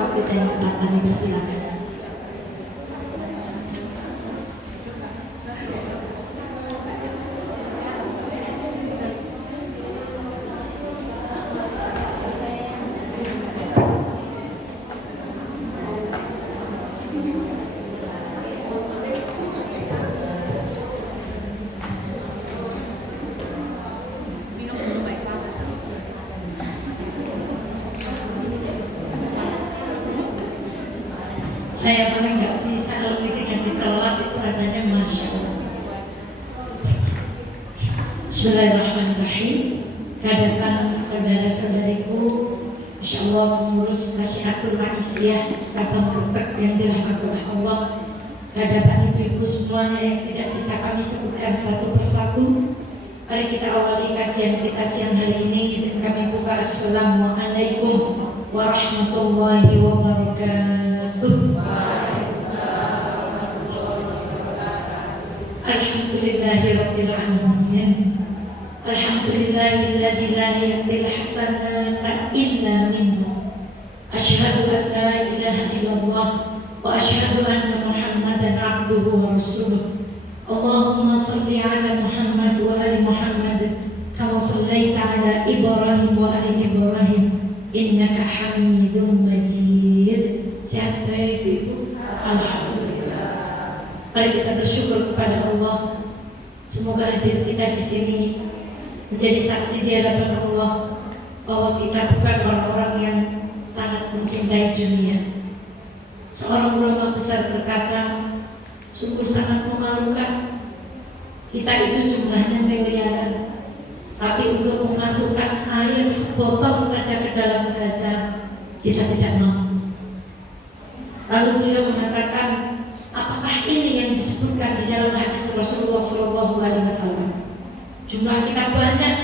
Waktu dan tempat kami persilakan. Saya paling nggak bisa kalau ngisi ngaji telat itu rasanya masya Allah. Bismillahirrahmanirrahim. Kehadapan saudara-saudariku, insya Allah pengurus Nasihatul Ma'isyah cabang Gerbek yang dirahmati oleh Allah. Kehadapan ibu-ibu semuanya yang tidak bisa kami sebutkan satu persatu. Mari kita awali kajian kita siang hari ini. Izin kami buka. Assalamualaikum warahmatullahi wabarakatuh. Alhamdulillahirabbil alamin. Alhamdulillahilladzi la yahtil hasanata illa minhu. Asyhadu an la ilaha illallah wa asyhadu anna Muhammadan abduhu wa rasuluh. Allahumma shalli ala Muhammad wa ali Muhammad kama shallaita ala Ibrahim wa ali Ibrahim innaka Hamidum Majid. Sehat baik Ibu? Alhamdulillah. Mari kita bersyukur kepada Allah. Semoga hadir kita di sini menjadi saksi di hadapan Allah bahwa kita bukan orang-orang yang sangat mencintai dunia. Seorang ulama besar berkata, sungguh sangat memalukan. Kita itu jumlahnya miliaran, tapi untuk memasukkan air sebotol saja ke dalam Gaza kita tidak mau. Lalu beliau mengatakan, apakah ini yang disebutkan di dalam hadis Rasulullah SAW? Jumlah kita banyak,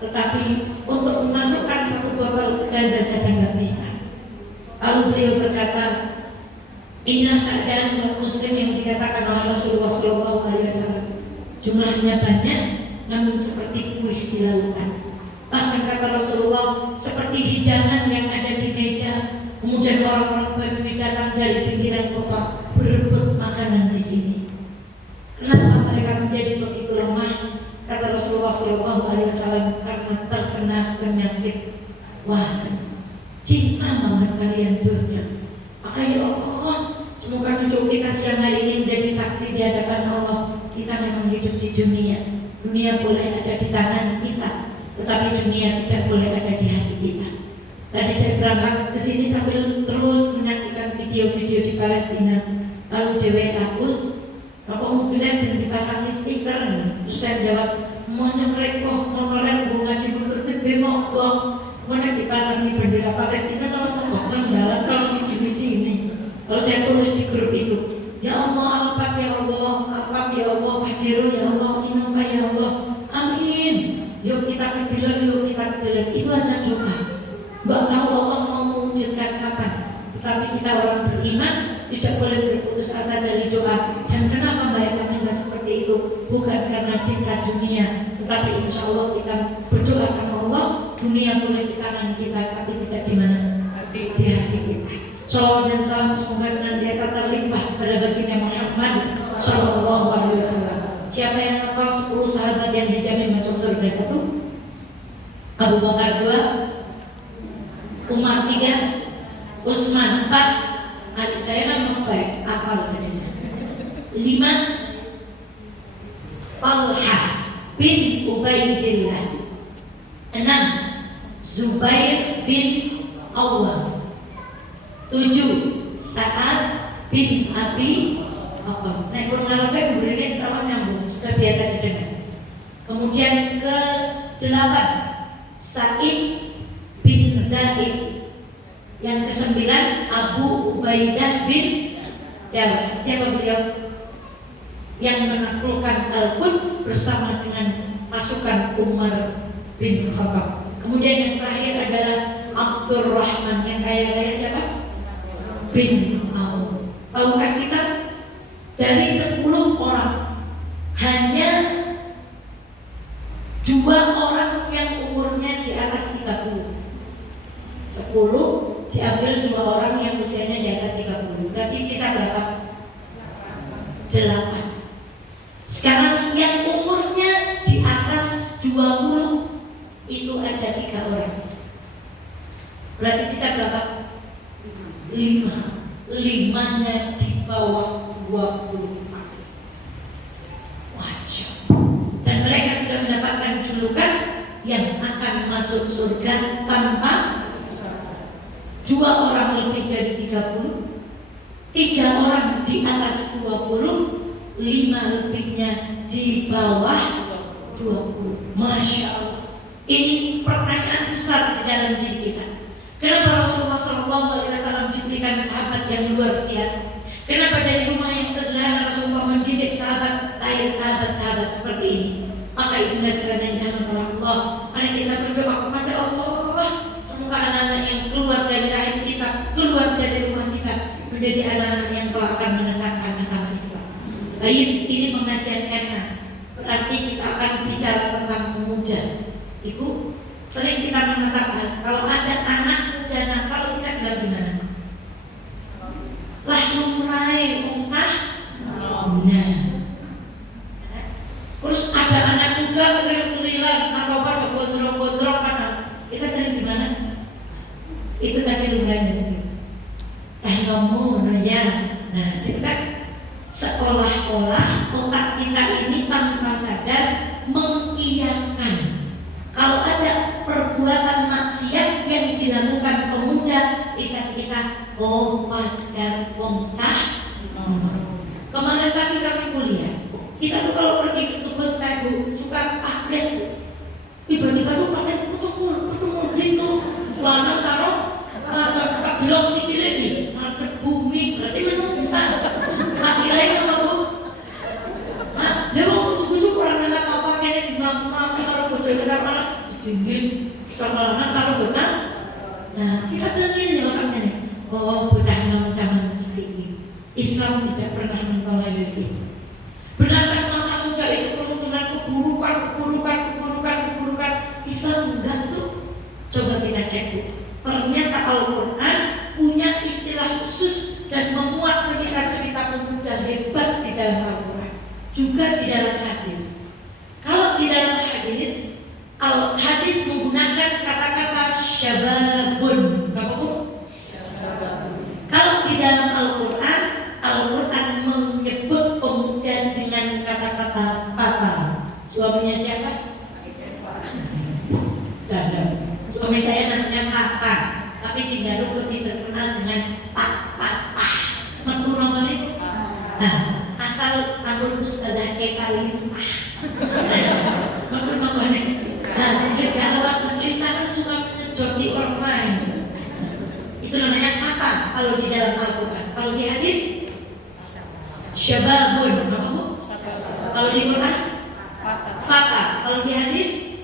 tetapi untuk memasukkan satu botol ke Gaza saja nggak bisa. Lalu beliau berkata, inilah keadaan umat Muslim yang dikatakan oleh Rasulullah SAW. Jumlahnya banyak, namun seperti buih di lautan. Bahkan kata Rasulullah, seperti hidangan yang ada di meja. Kemudian orang-orang Badui datang dari pinggiran kota berebut makanan di sini. Kenapa mereka menjadi begitu lemah? Kata Rasulullah SAW, karena terkena penyakit wahdan. Cinta banget kalian dunia. Maka ya Allah, semoga cucu kita siang hari ini menjadi saksi di hadapan Allah. Kita memang hidup di dunia. Dunia boleh ada di tangan kita, tetapi dunia tidak boleh ada di hati kita. Tadi saya berangkat ke sini sambil terus menyaksikan video-video di Palestina. Lalu dewe hapus, apa mobilnya jangan dipasangi stiker. Terus saya jawab, semuanya mereka motornya mau ngaji menurut bemok, mana dipasangi bendera Palestina kalau mogok mendalam kalau misi-misi ini. Lalu saya tulis di grup itu, ya Allah, Al-Fat ya Allah, Al-Fat ya Allah, Hajiru ya Allah, Innova ya Allah, amin. Yuk kita kecilan, yuk kita kecilan. Itu hanya doa. Mbak tahu Allah mau mewujudkan kapan. Tetapi kita orang beriman tidak boleh berputus asa dari doa. Dan kenapa Mbak Eka seperti itu? Bukan karena cinta dunia, tetapi insya Allah kita berdoa sama Allah. Dunia boleh di tangan kita, tapi tidak di mana? Di hati kita. Shalawat dan salam semoga senantiasa terlimpah pada baginda Muhammad Sallallahu Alaihi Wasallam. Siapa yang hafal 10 sahabat yang dijamin masuk surga? 1, Abu Bakar 2, Umar 3, Utsman 4, Ali. Saya kan membaik hafal saja. 5, Talha bin Ubaidillah. 6, Zubair bin Awwam. 7, Sa'ad bin Abi Waqqas. Nah, kurang-kurangnya berikan sama nyambung, sudah biasa didengar. Kemudian ke-8, Sa'id bin Zaid. Yang ke-9, Abu Ubaidah bin Jarrah. Siapa beliau? Yang menaklukkan Al-Quds bersama dengan pasukan Umar bin Khattab. Kemudian yang terakhir adalah Abdurrahman, yang kaya-kaya siapa? Bin Auf. Tahukah kita dari 10 orang hanya 2 orang yang umurnya di atas 30. 10 diambil ambil 2 orang yang usianya di atas 30. Berarti sisa berapa? 8. Sekarang yang umurnya di atas 20 itu ada 3 orang. Berarti sisa berapa? 5. 5-nya di bawah 20. Wajah. Dan mereka sudah mendapatkan julukan yang akan masuk surga tanpa 2 orang lebih dari 30, 3 orang di atas 20, 5 lebihnya di bawah 20. Masya Allah. Ini pertanyaan besar di dalam diri kita. Kenapa Rasulullah SAW diberikan sahabat yang luar biasa? Kenapa dari rumah yang sederhana Rasulullah mendidik sahabat, lahir sahabat-sahabat seperti ini? Maka ibunda sekalian yang dirahmati Allah, mari kita berdoa kepada Allah. Semoga anak-anak yang keluar dari rahim kita, keluar dari rumah kita, menjadi anak-anak yang kelak akan menegakkan agama Islam. Baik, ini pengajian enak. Berarti kita akan bicara tentang pemuda. Ibu, sering kita mengatakan kalau ada anak muda nakal kita bilang gimana? Lah lumrahe muncah. Nah. Terus ada anak muda teril-terilan atau pada gondrong-gondrong kita sering gimana? Itu tadi lumrahnya. Cangkemmu ya. Nah, itu kan seolah-olah otak kita ini tanpa sadar mengiyakan kalau ada perbuatan maksiat yang dilakukan pemuda, bisa kita wajar wongcah. Kemarin pagi kami kuliah, kita tuh kalau pergi ke kebun tebu suka kaget, tiba-tiba tuh pakai ketemu gitu, lanang taruh tak gelok sikile nih, macet bumi, berarti menungsa. Kaki lain apa bu? Hah? Dia mau kucuk-kucuk orang anak apa kayaknya di belakang kalau bocor kenapa? Dingin, kemalangan kalau bocah. Nah, kita bilang gini orangnya nih. Oh, bocah nom zaman sedikit. Islam tidak pernah mentolerir itu. Benarkah masa muda itu penuh dengan keburukan? Islam enggak tuh. Coba kita cek bu. Ternyata Al-Quran punya istilah khusus dan memuat cerita-cerita pemuda hebat di dalam Al-Quran, juga di dalam hadis. Kalau di dalam hadis, hadis menggunakan kata-kata syababun. Apa bu? Kalau di dalam Al-Quran menyebut pemuda dengan kata-kata fata. Suaminya siapa? Janda. Suami saya namanya Fata, tapi di Garut lebih terkenal dengan Fatah. Mentu namanya? Nah, asal ampun Ustazah Evalin. Mentu namanya? Nah, dia gawat pemerintah kan suka menyedot di orang lain. Itu namanya Fata kalau di dalam Al-Quran. Kalau di hadis syababun, apa bu? Kalau di Quran Fata. Kalau di hadis,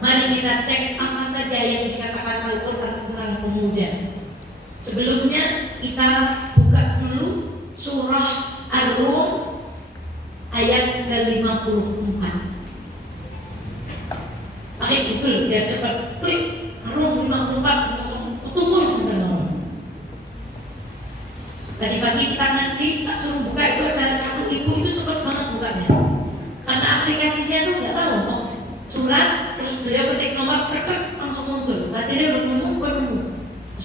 mari kita cek apa saja yang dikatakan Al-Quran tentang pemuda. Sebelumnya kita buka dulu surah Ar-Rum ayat ke-54. Pakai Google biar cepat klik Ar-Rum 54 langsung ketemu teman-teman. Tadi pagi kita ngaji, tak suruh buka itu ada satu ibu itu cepat banget bukanya. Karena aplikasinya tuh nggak tahu kok surat, terus beliau ketik nomor terkek langsung muncul. Tadi udah nemu.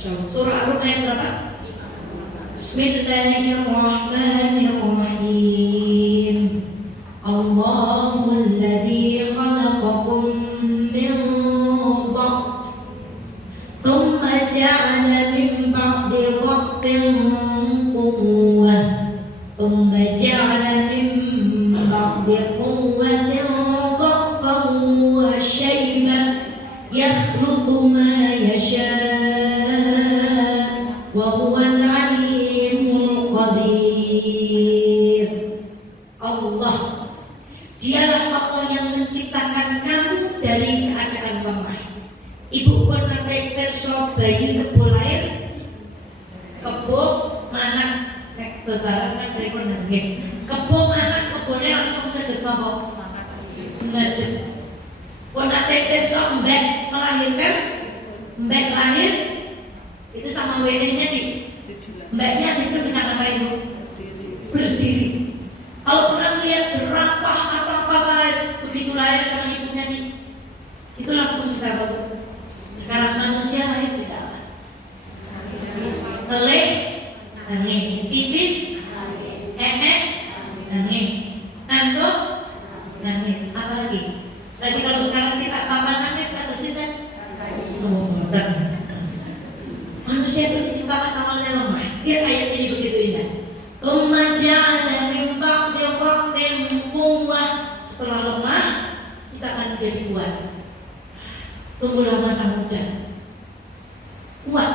Surah Ar-Rum ayat berapa? Bismillahirrahmanirrahim. Allahul ladzi khalaqakum min dha'f thumma ja'ala min ba'di dha'fin quwwah thumma ja'ala min ba'di quwwatin dha'fan wa shaybah yakhluqu ma yasha' wa huwal 'alimul qadir. Allah, dialah Allah yang menciptakan kamu dari keadaan lemah. Ibu pernah perso bayi kebo lahir, kebo manak nek bebarengan pripun nggih. Kebo manak kebone langsung sedhet apa? Mati. Pun nek perso mbek melahirkan, mbek lahir itu sama sama wedehnya nih. Mbaknya habis itu bisa ngapain Bu? Berdiri. Kalau pernah lihat jerapah atau apa begitu lahir sama ibunya nih, itu langsung bisa apa Bu? Sekarang manusia lahir bisa apa? Selek, nangis, pipis, nangis, ngantuk, nangis, apa lagi? Tadi kalau sekarang kita papa nangis atau sinten? Oh, manusia itu diciptakan awalnya lemah. Lihat ayat ini begitu indah. Ja'ala min ba'di dha'fin quwwah. Setelah lemah, kita akan menjadi kuat. Tunggulah masa muda. Kuat.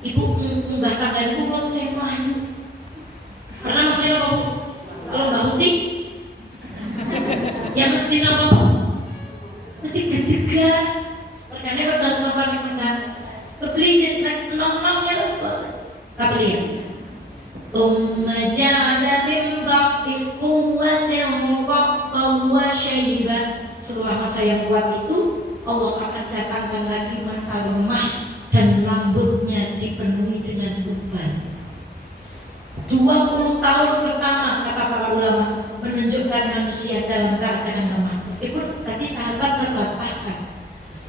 Ibu mengunggah tangga ibu kalau saya melayu. Pernah masih apa Bu? Kalau Mbak Uti, ya mesti apa? Mesti deg-degan. Makanya kalau sudah paling mencari keblisin nong-nongnya lupa. Tapi lihat. Ja'ala min ba'di quwwatin dha'fan wa shayba. Setelah masa yang kuat itu, Allah akan datangkan lagi masa lemah dan rambutnya dipenuhi dengan uban. 20 tahun pertama kata para ulama menunjukkan manusia dalam keadaan lemah. Meskipun tadi sahabat berbantahkan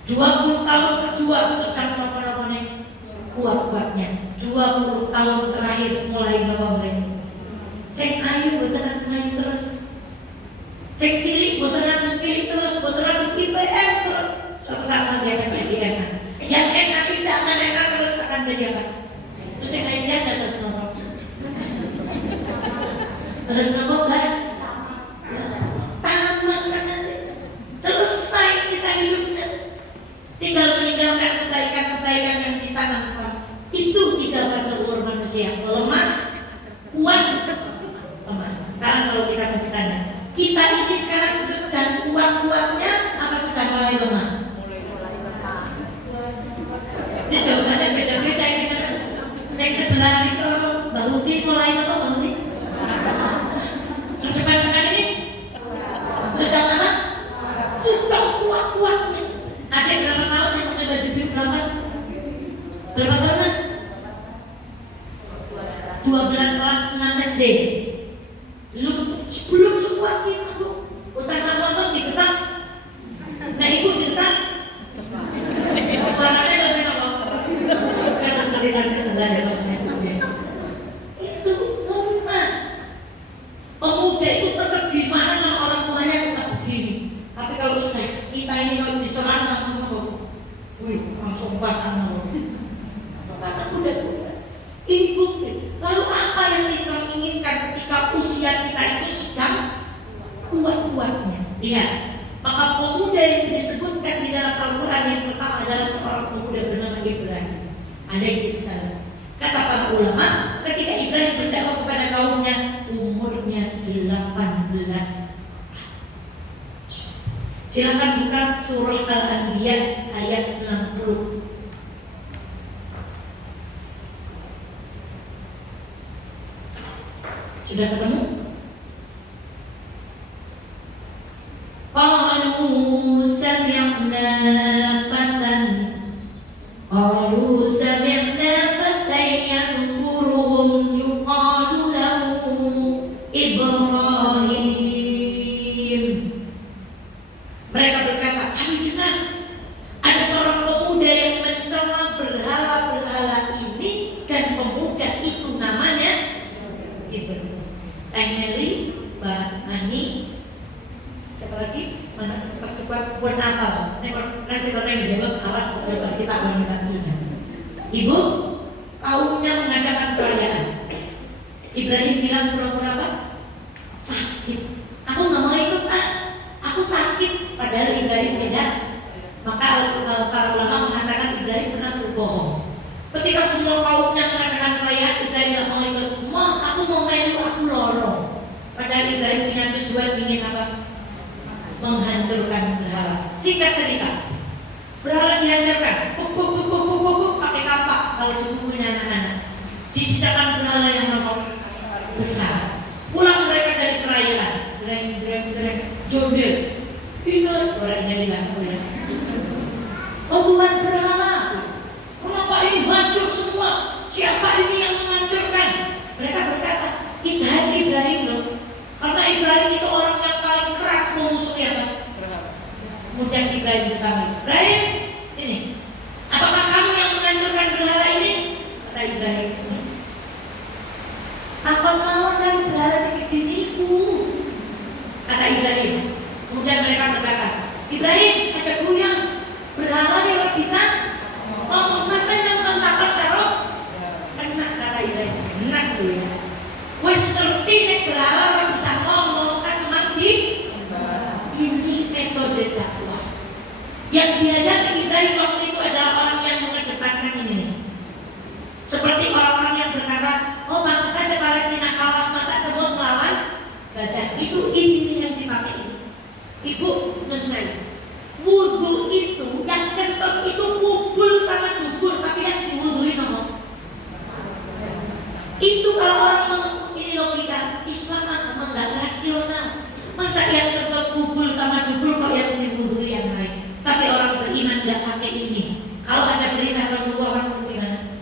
20 tahun kedua sedang apa-apanya kuat-kuatnya. 20 tahun terakhir mulai mulai. Sing ayu boten ajeng ayu terus. Sing cilik boten ajeng cilik terus, boten ajeng IPM terus. Suatu saat nanti akan jadi enak. Yang enak tidak akan enak terus akan jadi apa? Terus yang kasihan terus nomor. Terus nomor kan? Tamat kan sih. Selesai kisah hidupnya. Tinggal meninggalkan kebaikan-kebaikan yang ditanam sama. Itu 3 fase umur manusia. Lemah, kuat, lemah. Sekarang kalau kita bertanya, kita ini sekarang sedang kuat-kuatnya apa sudah mulai lemah? Ini jawabannya beda-beda ini. Saya sebelah itu Mbak Uti mulai apa Mbak Uti? Yang cepat-cepat ini sudah mana? Sudah kuat-kuatnya. Aceh berapa tahun yang pakai baju biru berapa? Berapa tahun? 12 kelas 6 SD. Belum sekuat kita Bu. Utang sama nonton diketak. Nah ibu diketak. Suaranya lebih apa? Karena sendiri kesadaran itu lemah. Pemuda itu tetap gimana sama orang tuanya tetap begini. Tapi kalau sudah kita ini kalau diserang langsung langsung pasang langsung pasang udah. Ini bukti. Lalu apa yang Islam inginkan ketika usia kita itu sedang kuat-kuatnya? Lihat, maka pemuda yang disebutkan di dalam Al-Quran yang pertama adalah seorang pemuda bernama Ibrahim alaihissalam. Kata para ulama, ketika Ibrahim berdakwah kepada kaumnya, umurnya 18. Silakan buka surah Al-Anbiya ayat 60. Sudah ketemu? Qalu sami'na fatan yadhkuruhum yuqalu lahu Ibrahim. Mereka berkata, kami dengar ada seorang pemuda yang mencela berhala-berhala ini dan pemuda itu namanya Ibrahim. Meli, Mbak Ani, siapa lagi? Mana tersebut buat apa? Ini kasih orang yang jawab, awas kalau kita wanita ini. Ibu, kaumnya mengadakan perayaan. Ibrahim bilang pura-pura apa? Sakit. Aku nggak mau ikut aku sakit. Padahal Ibrahim tidak. Maka para ulama mengatakan Ibrahim pernah berbohong. Ketika semua kaumnya mengadakan perayaan, Ibrahim nggak mau ikut. Aku mau melu, aku lorong. Padahal Ibrahim punya tujuan ingin apa? Menghancurkan berhala. Singkat cerita, berhala dihancurkan. Pakai kapak kalau cuma punya anak-anak. Disisakan berhala yang besar. Pulang mereka dari perayaan. Jreng, jodoh. Ingat orang ini bilang, oh Tuhan berhala. Kenapa ini hancur semua? Kemudian Ibrahim dipanggil, Ibrahim, ini, apakah kamu yang menghancurkan berhala ini? Kata Ibrahim, apa mau dari berhala segede niku? Kata Ibrahim. Kemudian mereka berkata, Ibrahim, aja yang berhala nih kalau bisa. Oh, masa yang tentang taruh? Kena, kata Ibrahim. Kena tuh ya. Wes ngerti nek berhala kalau bisa ngomong kan semati. Ini metode dakwah. Yang dihadapi Ibrahim waktu itu adalah orang yang mengedepankan ini. Seperti orang-orang yang berkata, oh pantas saja Palestina kalah, masa semut melawan gajah. Itu ini yang dipakai ini. Ibu menurut wudhu itu yang kentut itu kubul sama dubur, tapi yang diwudhuin apa? Itu kalau orang ini logika Islam agama nggak rasional. Masa yang kentut kubul sama dubur kok yang diwudhui yang lain? Tapi orang beriman nggak pakai ini. Kalau ada perintah Rasulullah langsung gimana?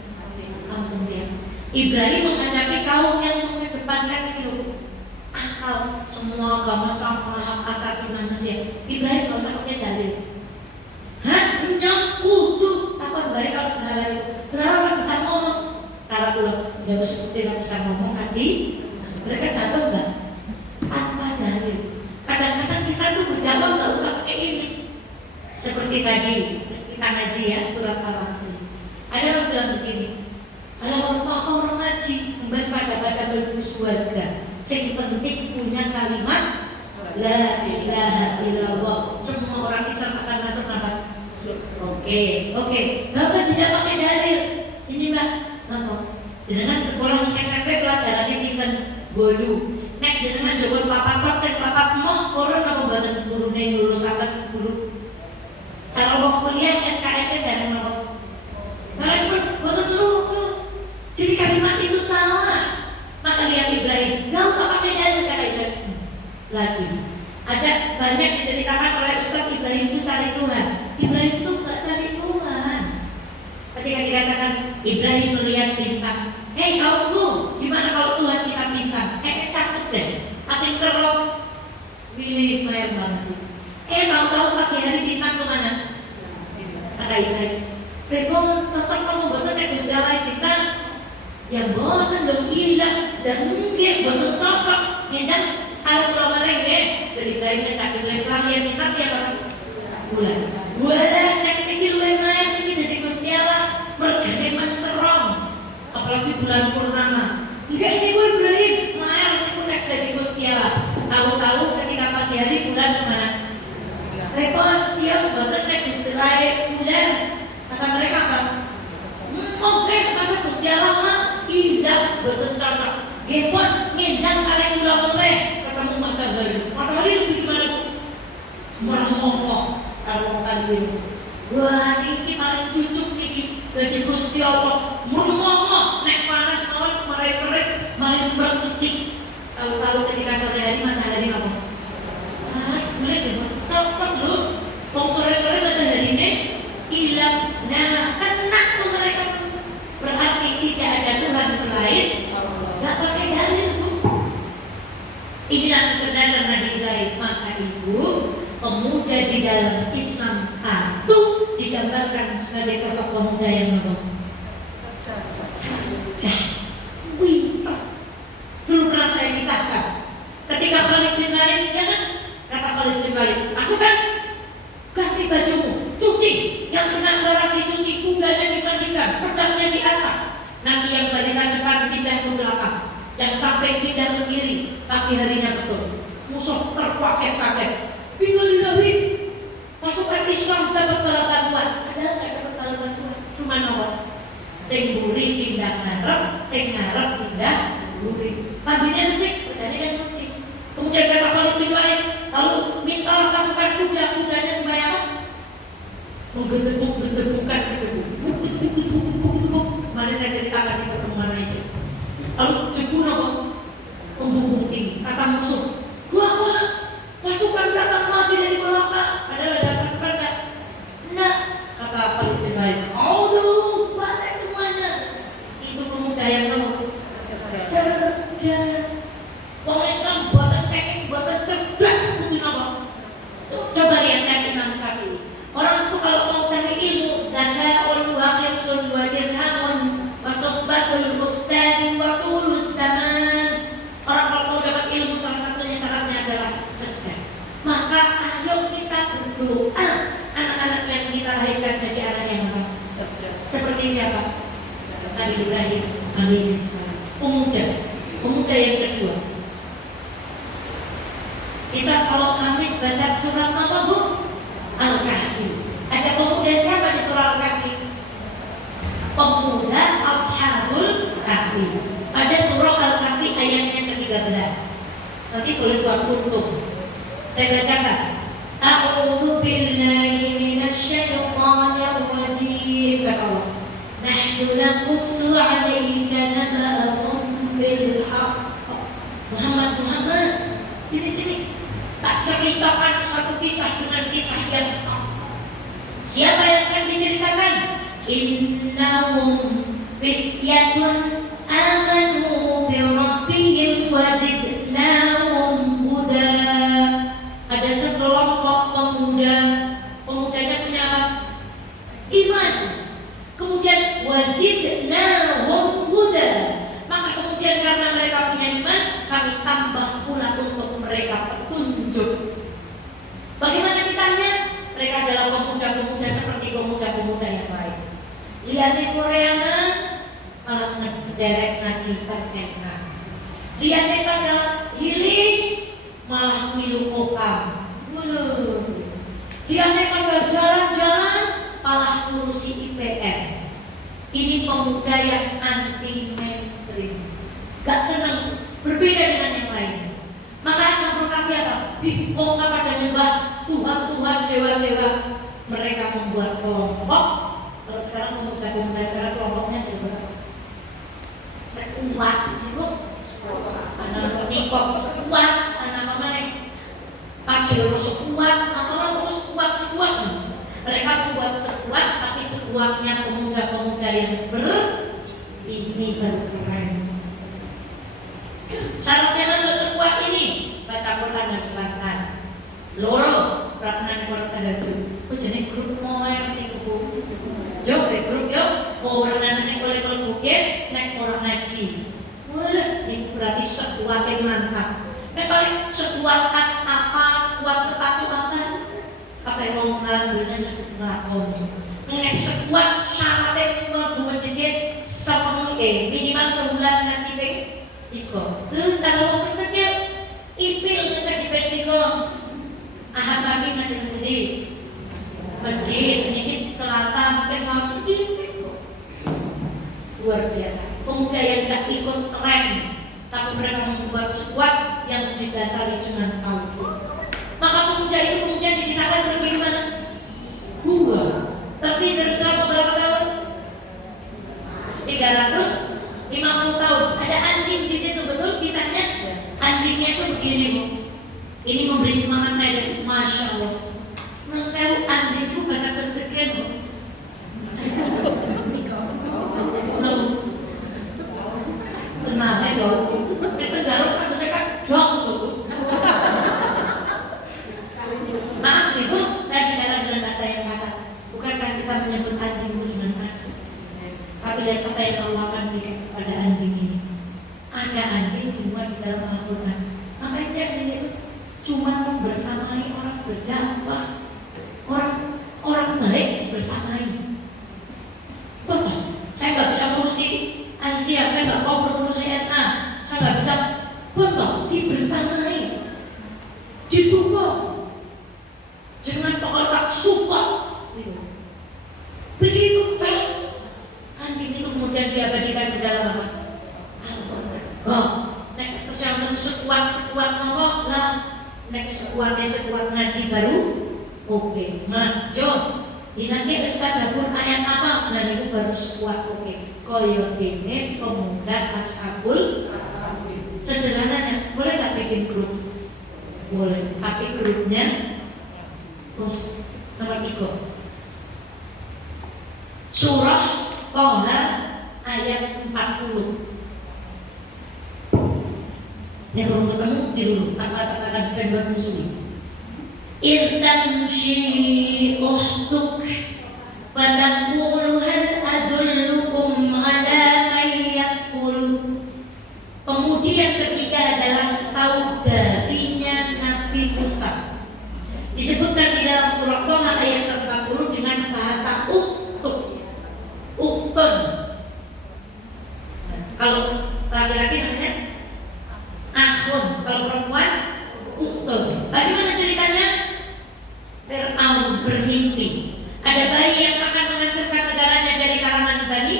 Langsung dia. Ibrahim menghadapi kaum yang mengedepankan itu akal, semua agama sama hak asasi manusia. Ibrahim nggak usah pakai dalil. Hah? Nyangkutu apa baik kalau berhala itu? Berhala bisa ngomong. Cara pulau nggak bisa ngomong tadi. Mereka jatuh nggak? Tanpa dalil. Kadang-kadang kita tuh berjawab nggak usah pakai ini. Seperti tadi kita ngaji ya surat Al-Asr. Ada orang bilang begini. Kalau orang ngaji pada berbus warga. Yang penting punya kalimat La ilaha illallah. Semua orang Islam akan masuk neraka. Oke, nggak usah dijawab pakai dalil. Ini mbak, apa? Jenengan sekolah SMP pelajarannya pinten golu. Nek jenengan jawab papan kok, saya papan moh orang apa badan guru nih lulusan guru. Cara mau kuliah SKS dan apa? Kalian pun badan lulus. Jadi kalimat itu salah. Maka lihat Ibrahim, gak usah pakai dalil kata Ibrahim. Lagi, ada banyak diceritakan oleh Ustaz Ibrahim itu cari Tuhan. Ibrahim itu gak cari Tuhan. Ketika dikatakan Ibrahim melihat bintang, hei kaumku, gimana kalau Tuhan kita bintang? Kayaknya cakep deh. Makin kerok, pilih main banget. Tahu-tahu pagi hari bintang kemana? Kata Ibrahim, Rebon cocok kamu betul nek Gusti Allah bintang. Yang boten dong hilang dan mungkin betul cocok ngejan kalau malah deh dari Ibrahim mencapai Islam yang minta dia apa bulan nek iki luwih main iki dadi Gusti Allah mergane mencerong apalagi bulan purnama enggak ini gue Ibrahim main niku nek dadi Gusti Allah tahu-tahu ketika pagi hari bulan kemana repot sios boten nek Gusti Allah bulan kata mereka apa oke masa Gusti Allah indah betul cocok. Gepon ngenjang kalian pulang mulai ketemu matahari. Matahari lebih gimana bu? Mermoh kalau kalian. Wah ini paling cucuk nih. Jadi Gusti Allah mermoh naik panas mawon marai-marai marai bertitik. Tahu-tahu ketika sore hari matahari apa? Sebenarnya cocok loh. Kalau sore-sore matahari ini hilang. Nah kena tuh mereka. Berarti tidak ada Tuhan selain nggak pakai dalil bu. Inilah kecerdasan Nabi Ibrahim. Maka ibu pemuda di dalam Islam satu digambarkan sebagai sosok pemuda yang cerdas, pintar. Dulu pernah saya pisahkan. Ketika Khalid bin Walid, ya kan? Kata Khalid bin Walid, masukkan ganti bajumu, cuci, yang kena darah dicuci, kudanya dimandikan, pedangnya diasah. Nanti yang barisan depan pindah ke belakang, yang sampai pindah ke kiri. Pagi harinya betul, musuh terpaket-paket. Innalillahi, pasukan Islam dapat bala bantuan. Ada nggak dapat bala bantuan? Cuma nomor. Sing buri pindah ngarep, sing ngarep pindah buri. Paginya resik, pedangnya dan cuci. Kemudian kata Khalid bin Walid, lalu mintalah pasukan kuda, kudanya supaya apa? Menggedebuk-gedebukkan gedebuk. Mana saya ceritakan di pertemuan Malaysia. Lalu debu apa? Membumbung tinggi. Kata musuh, gua pasukan datang lagi dari belakang. Padahal ada pasukan tak? Nah, kata Khalid bin Walid, aduh, batek semuanya. Itu pemuda yang tahu. Cerdas. Wong Islam buatan teknik, buatan cerdas. Betul apa? Coba lihat saya Imam Syafi'i. Nabi Ibrahim alaihissalam. Pemuda yang kedua. Kita kalau Kamis baca surat apa, Bu? Al-Kahfi. Ada pemuda siapa di surat Al-Kahfi? Pemuda Ashabul Kahfi. Pada surah Al-Kahfi ayatnya ke-13. Nanti boleh buat kuntum. Saya bacakan. A'udzu billahi minasyaitonir rajim. Kata Allah, nahnu naqussu 'alaika naba'ahum bil haqq. Muhammad, sini. Tak ceritakan satu kisah dengan kisah yang hak. Siapa yang akan diceritakan? Innahum fityatun amanu bi rabbihim wa zidnahum huda. Ada sekelompok pemuda, pemudanya punya apa? Iman. Kemudian wa zidnahum huda. Maka kemudian karena mereka punya iman, kami tambah pula untuk mereka petunjuk. Bagaimana kisahnya? Mereka adalah pemuda-pemuda seperti pemuda-pemuda yang lain. Lihat di Korea malah ngederek ngaji terkena. Lihat pada healing malah milu kokam. Lihat pada jalan-jalan malah ngurusi IPM. Ini pemuda yang anti mainstream, gak senang, berbeda dengan yang lain. Maka Ashabul Kahfi apa? Mau pada nyembah Tuhan, dewa-dewa. Mereka membuat kelompok. Kalau sekarang pemuda-pemuda sekarang kelompoknya berapa? Sekuat, anak nikop sekuat, anak mana? Pajero sekuat, anak sekuat. Mereka membuat sekuat, tapi sekuatnya pemuda-pemuda yang ini baru keren. Syaratnya masuk sekuat ini, baca Quran harus lancar. Loro, praknan Quran tahajud. Jadi grup moer niku. Jo grup yo, orang sing level bukit nek orang ngaji. Wah, ini berarti sekuat yang mantap. Nek paling sekuat tas apa, sekuat sepatu apa? Apa yang mau ngelandunya sekuat lakon. Nek sekuat syaratnya mlebu masjid sepenuhnya minimal sebulan ngaji ping 3. Terus cara wong penteknya ipil ngaji ping 3. Ahad pagi ngaji jadi masjid ini Selasa mungkin langsung ipil. Luar biasa. Pemuda yang gak ikut tren, tapi mereka membuat sekuat yang didasari dengan tauhid. Maka pemuda itu kemudian dikisahkan pergi ke mana? Gua tertidur selama berapa tahun? 350 tahun. Ada anjing di situ, betul kisahnya? Anjingnya itu begini, Bu. Ini memberi semangat saya dari Masya Allah. Menurut saya anjing itu bahasa pengertian, Bu. Kenapa ya, Bu? Kita garuk atau saya kan dong, Bu. Maaf, Ibu, saya bicara dengan bahasa yang kasar. Bukankah kita menyebut anjing itu dengan kasar? Tapi lihat apa yang Allah akan berikan kepada anjing ini. Ada anjing dimuat di dalam Al-Quran. Maka itu anjing itu cuma membersamai orang berdakwah, orang baik bersamai. Betul. Saya nggak bisa ngurusi Aisyah, saya nggak mau ngurusi NA, saya nggak bisa. Betul. Dibersamai, didukung, jangan pengotak support. Begitu baik. Anjing itu kemudian diabadikan di dalam apa? Oh, nek kesehatan sekuat nopo lah, nek sekuat ngaji baru, oke. Nah, Jo, ini nanti Ustaz jabun ayat apa? Nah, itu baru sekuat oke. Koyo ini pemuda Ashabul. Sederhananya, boleh nggak bikin grup? Boleh, tapi grupnya nomor 3. Surah Toha ayat 40. Yang belum ketemu tidur tanpa catatan dan buat musuh. Irtamshi uhtuk fataqulu hal adullukum ala man yakfulu. Pemudi yang ketiga adalah saudarinya Nabi Musa. Disebutkan di dalam surah Toha ayat ke-40 dengan bahasa uhtun. Kalau laki-laki namanya akhun, kalau perempuan uktun. Bagaimana ceritanya? Fir'aun bermimpi ada bayi yang akan menghancurkan negaranya dari kalangan Bani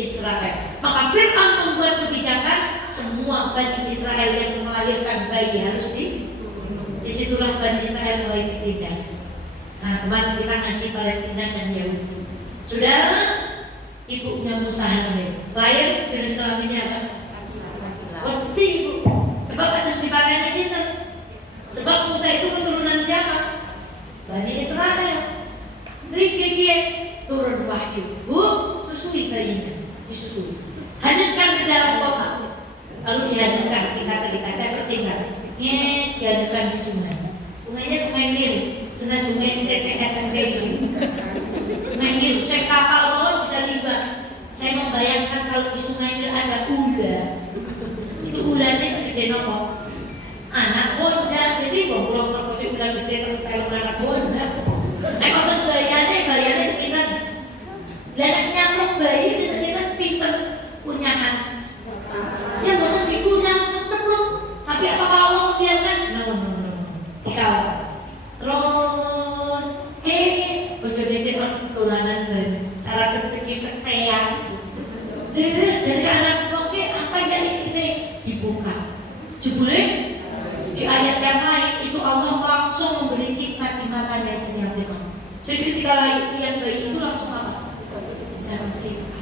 Israel. Maka Fir'aun membuat kebijakan semua Bani Israel yang melahirkan bayi harus disitulah Bani Israel mulai ditindas. Nah, kemarin kita ngaji Palestina dan Yahudi. Saudara, ibunya Musa hamil, lahir jenis kelaminnya apa? Wedi, ibu. Sebab aja dipakai di sini. Sebab Musa itu keturunan siapa? Bani Israel. Riki turun wahyu. Bu, susui bayinya, disusui. Hanyutkan ke dalam kotak. Lalu dihanyutkan, singkat cerita saya persingkat. Dihanyutkan di sungai. Sungainya Sungai Nil. Sungai SMP. Sungai Nil. Saya kapal bawah bisa libat. Saya membayangkan kalau di Sungai Nil ada ular. Itu ularnya segede nopo. Anak Honda, jadi bongkong perkosi ular gede tapi kalau anak Honda. Kalau bayarnya sekitar. Dan nyamplok bayi kita pinter punya hati. Ya bukan dikunyah ceplok. Tapi apakah Allah membiarkan? No. Dikawal. Terus, berjodoh orang setulanan cara berpikir keceang. Dari anak oke apa yang di sini dibuka. Jebule di ayat yang lain itu Allah langsung memberi cikmat di matanya istrinya Fir'aun. Jadi ketika lihat bayi itu langsung apa? Cara cinta.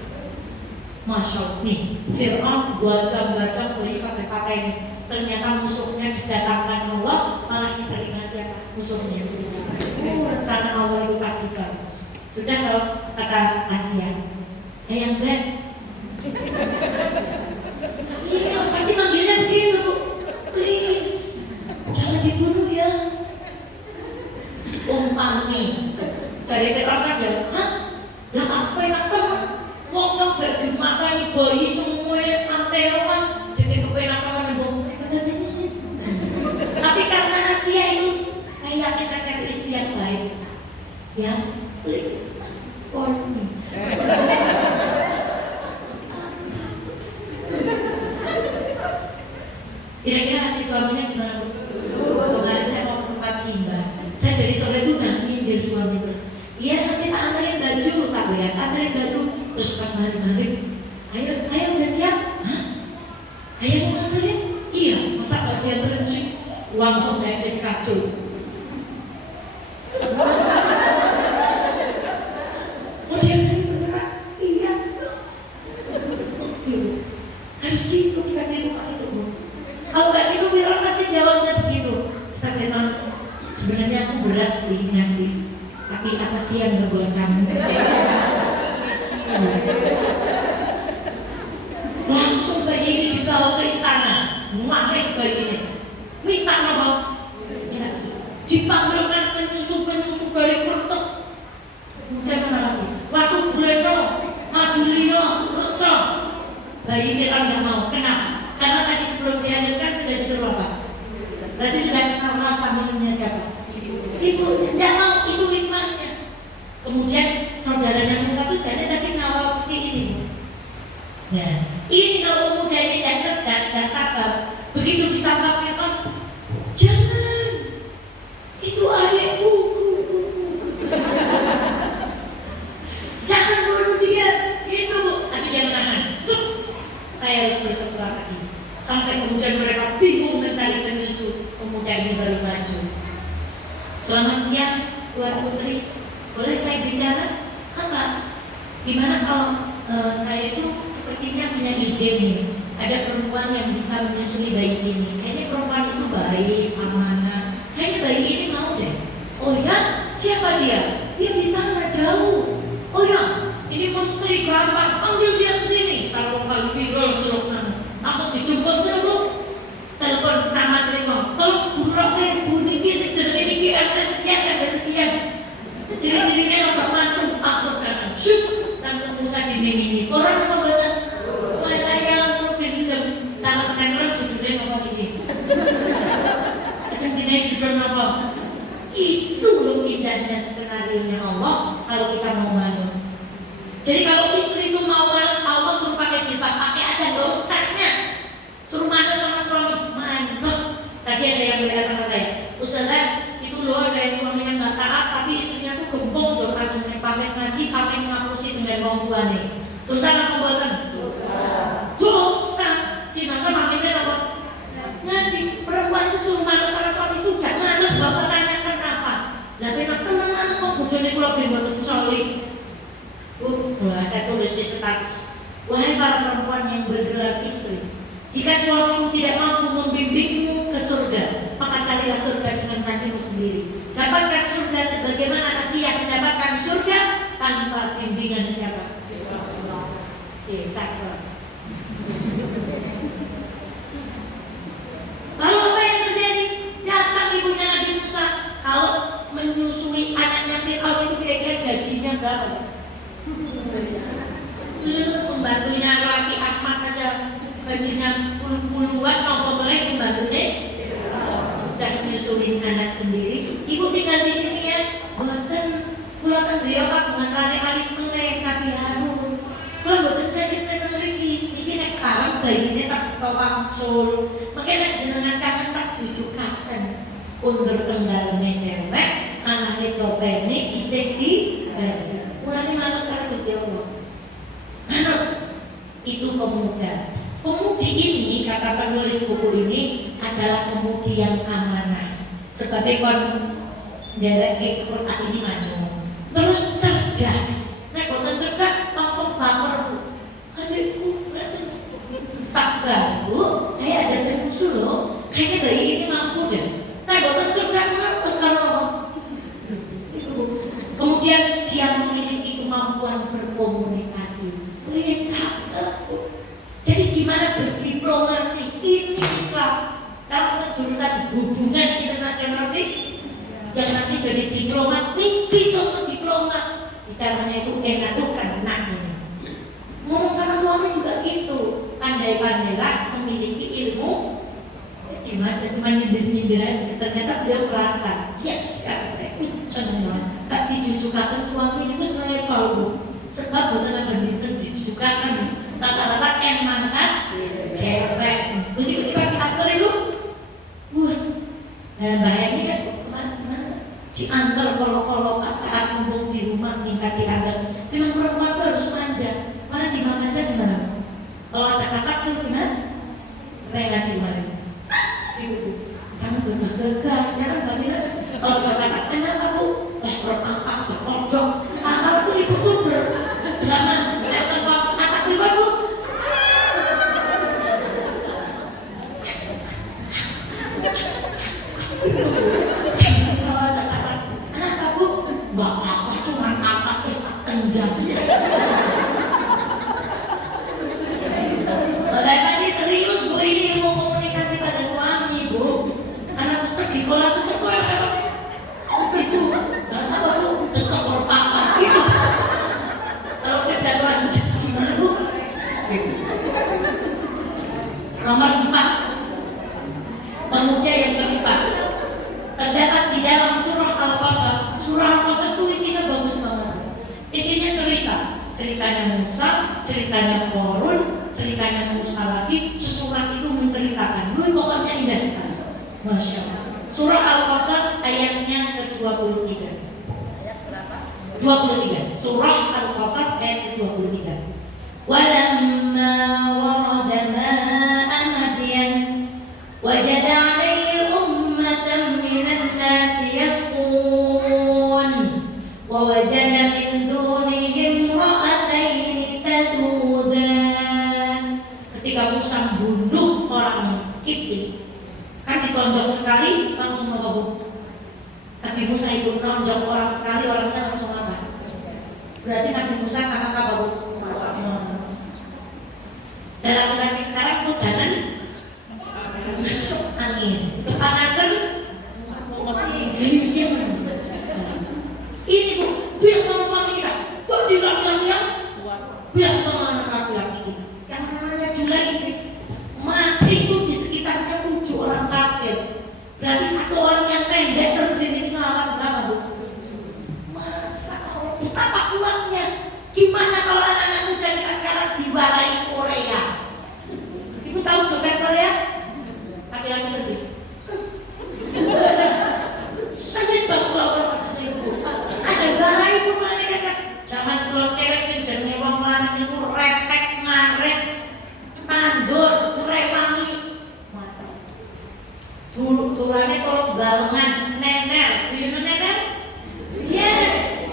Masya Allah nih, Fir'aun gadang-gadang bayi kata-kata ini. Ternyata musuhnya didatangkan Allah, malah diterima siapa? Musuhnya. Rencana Allah itu pasti bagus. Sudah kalau kata Asia, yang Ben. Iya, pasti manggilnya begitu, Bu. Please, jangan dibunuh ya. Umpami, cari terang aja. Hah? Ya apa yang apa? Kok nggak dimakan bayi semuanya anteroan? Jadi kepenakan bom. Tapi karena Asia itu, saya yakin Asia itu istri yang baik. Ya, please for me. Kira-kira hati suaminya gimana? Kemarin saya mau ke tempat Simba. Saya dari sore itu nyindir suami terus. Iya nanti tak anterin baju, tak bayar, anterin baju. Terus pas maghrib, ayo udah siap? Hah? Ayo mau anterin? Iya, masa gak dianterin sih? Langsung saya jadi kacau. Mau dianterin beneran? Iya. Harus gitu kita di rumah itu, Bu. Kalau nggak gitu Fir'aun pasti jawabnya begitu. Kata Fir'aun, sebenarnya aku berat sih ngasih, tapi apa sih yang nggak buat kamu? Langsung bayi ini dibawa ke istana, memakai bayi ini, minta apa? Dipanggilkan penyusup dari Kertek. Kemudian mana lagi? Waktu Bledo, Madulio, Reco. Bayi Fir'aun nggak mau. Kenapa? Karena tadi sebelum dihanyutkan sudah disuruh apa? Berarti sudah kenal rasa minumnya siapa? Ibunya. Tidak mau, itu hikmahnya. Kemudian saudaranya Musa itu jadi tadi ngawal putih ini. Nah, ini kalau pemuda ini tidak cerdas dan sabar, begitu ditangkap Fir'aun, jangan, itu adikku. Jangan bunuh dia. Itu Bu, tapi dia menahan. Saya harus bersekolah lagi. Sampai kemudian mereka bingung mencari penyusup. Pemuda ini baru maju. Selamat siang, Tuan Putri. Boleh saya bicara? Apa? Gimana kalau saya itu sepertinya punya ide nih. Ada perempuan yang bisa menyusui bayi ini. Kayaknya perempuan itu baik, amanah. Kayaknya bayi ini mau deh. Oh ya? Siapa dia? Dia di sana jauh. Oh ya? Ini menteri gampang. Panggil dia ke sini. Kalau kali viral celok langsung dijemput ke Bu. Telepon camat terima. Kalau buruk Bu Niki jenenge niki RT sekian. Ciri-cirinya agak macam absurd kanan. Syuk langsung Musa dimimini. Orang apa buatan? Layang film sama skenario judulnya apa ini? Judulnya judul apa? Itu loh indahnya skenario-nya Allah kalau kita mau bangun. Jadi kalau istri itu mau banget Allah suruh pakai jilbab, pakai aja. saya tulis di status. Wahai para perempuan yang bergelar istri, jika suamimu tidak mampu membimbingmu ke surga, maka carilah surga dengan kakimu sendiri. Dapatkan surga sebagaimana Asia mendapatkan surga tanpa bimbingan siapa? Cakep. Lalu apa yang terjadi? Datang ibunya Nabi Musa. Kalau menyusui anaknya Fir'aun itu kira-kira gajinya berapa? Pembantunya laki Ahmad aja gajinya puluhan, mau mulai pembantunya sudah menyusuin anak sendiri. Ibu tinggal di sini ya, buatan pulang beliau pak mengatari alik melek Nabi Harun. Kalau buatan sakit tentang Riki, ini nek karam bayinya tak tawang sul. Makanya jenengan kangen tak cucu kapan undur kendalanya cewek, anaknya topengnya isek di baju. Mulanya manut karena Gusti Allah. Manut itu pemuda. Pemudi ini, kata penulis buku ini, adalah pemudi yang amanah. Sebagai derek Quran ini manut. Terus cerdas. Nek boten cerdas, langsung baper. Adikku, tak ganggu. Saya ada penyusul loh. Kayaknya bayi ini mampu deh. Nek boten cerdas, terus kalau kemudian dia memiliki kemampuan berkomunikasi. Wih, cakep. Jadi gimana berdiplomasi? Ini Islam. Sekarang kita jurusan hubungan internasional sih. Yang nanti jadi diplomat, tinggi contoh diplomat. Bicaranya itu enak bukan enak ini. Ngomong sama suami juga gitu. Pandai-pandailah memiliki ilmu. Gimana? Cuma nyindir-nyindir aja. Ternyata beliau merasa, yes, saya seneng banget. Gak dijujukakan suami itu sebenarnya Paul. Sebab bukan apa dijujukakan. Rata-rata emang kan cewek. Ketika diantar itu, bahaya ini kan diantar kolok-kolokan saat ngumpul di rumah minta diantar. Memang perempuan itu harus manja. Mana di mana saja gimana? Kalau ada kakak suruh gimana? Apa yang ngaji kemarin? Kamu gagal, jangan bagaimana? Kalau ada kakak, kenapa bu? Perut angkat, kodok. Kalau tuh ibu tuh berdrama. Anak pribadi bu. Nomor 4, pemuda yang keempat terdapat di dalam surah Al-Qasas. Surah Al-Qasas itu isinya bagus banget. Isinya ceritanya Musa, ceritanya Qarun, ceritanya Musa lagi. Sesurat itu menceritakan. Pokoknya indah sekali. Masya Allah. Surah Al-Qasas ayatnya ke-23. Ayat berapa? 23. Surah Al-Qasas ayat ke-23. Walamma warada ma'a Madyan wajada 'alaihi ummatan minan nasi yasqun wa wajada min dunihim imra'ataini tadudan. Ketika Musa bunuh orang Kipti, kan ditonjok sekali langsung mabuk. Nabi Musa itu nonjok orang sekali, orangnya langsung apa? Berarti Nabi Musa sangat mabuk. Dan laki-laki sekarang putaran masuk angin, kepanasan, ini bu, bilang sama suami kita, kok di laki-laki yang bilang sama anak laki-laki kita, yang namanya Julai mati itu di sekitarnya 7 orang kafir. Berarti 1 orang yang pendek terjun ini ngelawan berapa bu? Masa Allah, betapa kuatnya. Gimana kalau anak-anak muda kita sekarang diwarai Korea? Ibu tahu joget Korea? Laki-laki sedih. Saya baku orang sedih ibu. Aja warai ibu mereka kan. Jangan kalau cewek sih jenenge wong lanang niku retek ngaret, mandor, rewangi. Macam. Dulu turane kalau balengan nener, do you know nener? Yes.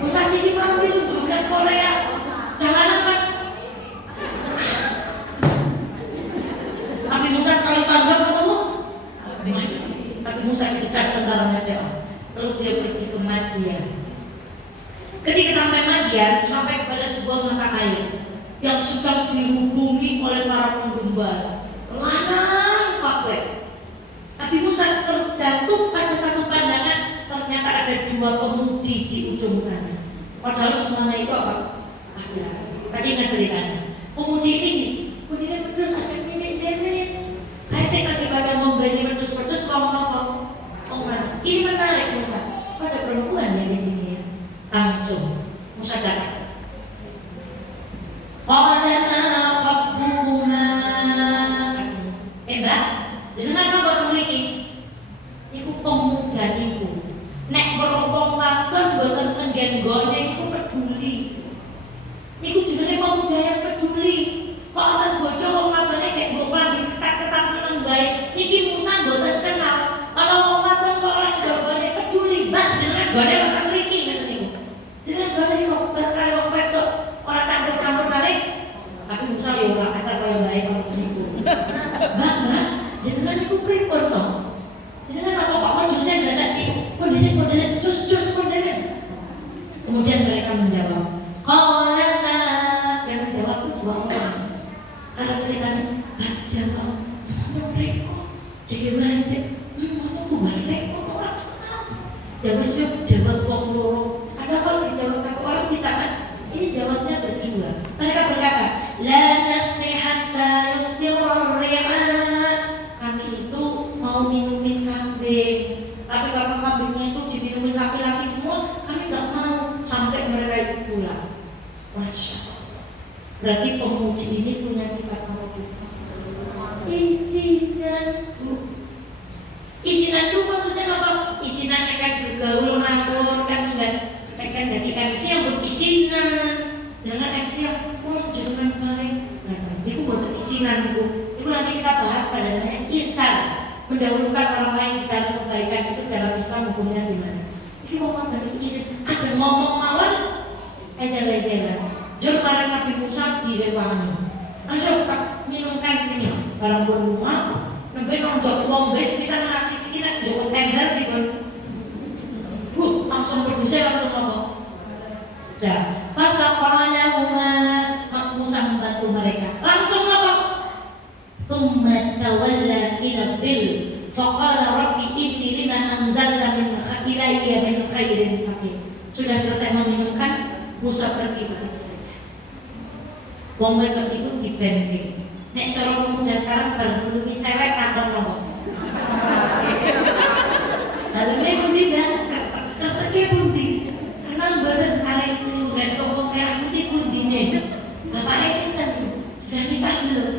Usah sini panggil Madian. Ketika sampai Madian, sampai kepada sebuah mata air yang sedang dihubungi oleh para penggembala. Lanang pakai. Nabi Musa terjatuh pada satu pandangan, ternyata ada dua pemudi di ujung sana. Padahal semuanya itu apa? Kasih ingat ceritanya. Pemudi ini, punya pedus aja mimik-mimik. Kasih tapi pada membeli pedus-pedus ngomong. Ini menarik Musa. Pada perempuan yang di sini ya. Langsung Musa datang. Qala ma qabbuma. Mbak, jenengan napa mriki? Niku pemuda niku. Nek berwong wadon mboten nggen gone niku peduli. Niku jenenge pemuda yang peduli. Kok wonten bojo wong wadone gek mbok klambi ketak-ketak meneng bae. Niki Musa mboten kenal. Ana wong wadon kok ora gone peduli. Mbak, jenengan gone wonten mriki ngoten niku. Jenengan gone kok kare wong wedok ora campur-campur balik. Tapi Musa yo ora asal kaya bae kok niku. Mbak, jenengan niku pripun to? Jenengan apa kok kondisi dadi kondisi terus kondisi. Kemudian mereka menjawab, qalana, yang menjawab itu dua orang. Karena ceritanya, jawab, mereka jadi balik, waktu balik, orang ya wis jawab wong loro. Ada kalau dijawab satu orang bisa kan? Ini jawabnya berdua. Mereka berkata, la nasmi hatta yusbira ri'a. Kami itu mau minumin kambing, tapi karena kambingnya itu diminumin laki-laki semua, kami nggak mau sampai mereka itu pulang. Masya Allah. Berarti pemuji ini punya sifat apa? Isinan itu maksudnya apa? Isinannya kan bergaul ngawur kan enggak kan jadi MC yang berisinan. Jangan MC yang jangan baik. Nah, itu buat isinan itu nanti kita bahas pada namanya ihsan. Mendahulukan orang lain di dalam kebaikan itu dalam Islam hukumnya gimana? Ini ngomong dari izin, aja ngomong mawon, ezel-ezelan. Jom para Nabi Musa direwangi. Langsung tak minumkan sini, barang rumah, nabi nonjok uang bes bisa ngerti sekitar joko tender di pun. Langsung berdusai langsung ngomong. Dah, pasapanya Musa membantu mereka. Langsung ngomong. Thumma tawalla ila dhil faqala rabbi inni lima anzalta min ilayya min khairin faqir. Sudah selesai meminumkan, Musa pergi begitu saja. Wong wedok itu dibanding. Nek cara pemuda sekarang berhubungi cewek atau ngomong. Lalu ini putih dan terteki putih. Kenal badan kalian putih dan toko merah putih putihnya. Bapaknya sinten sudah nikah belum?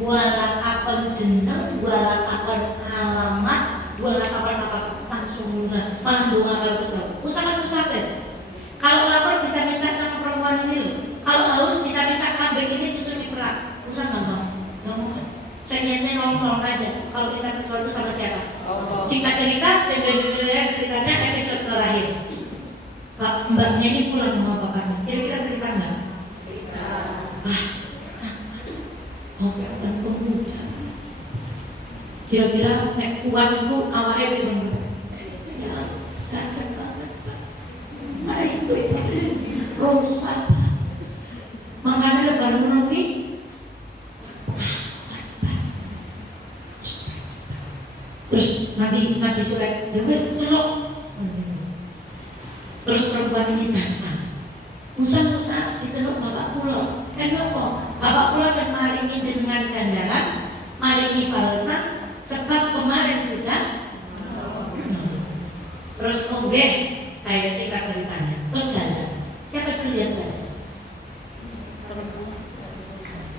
Walat apel jeneng, walat apel alamat, walat apel apa langsung malah doa terus. Usahakan usahakan. Kalau lapar bisa minta sama perempuan ini loh. Kalau haus bisa minta kambing ini susu diperak. Usaha nggak mau. Senyatnya nongol aja. Kalau kita sesuatu sama siapa? Singkat cerita dan ceritanya episode terakhir. Mbaknya ini pulang sama bapaknya. Kira-kira cerita nggak? Dan pemuda. Kira-kira nek kuat itu awalnya gimana? Ya, gak banget. Itu rusak. Makanya lebar menunggu. Terus Nabi surat, ya wes celok. Terus perempuan ini datang. Musa dicelok bapak pulau. Kenapa? Bapak pulau dan maringi jenengan ganjaran, maringi balasan, sebab kemarin sudah. Terus saya cerita ceritanya. Terus jalan. Siapa dulu yang jalan?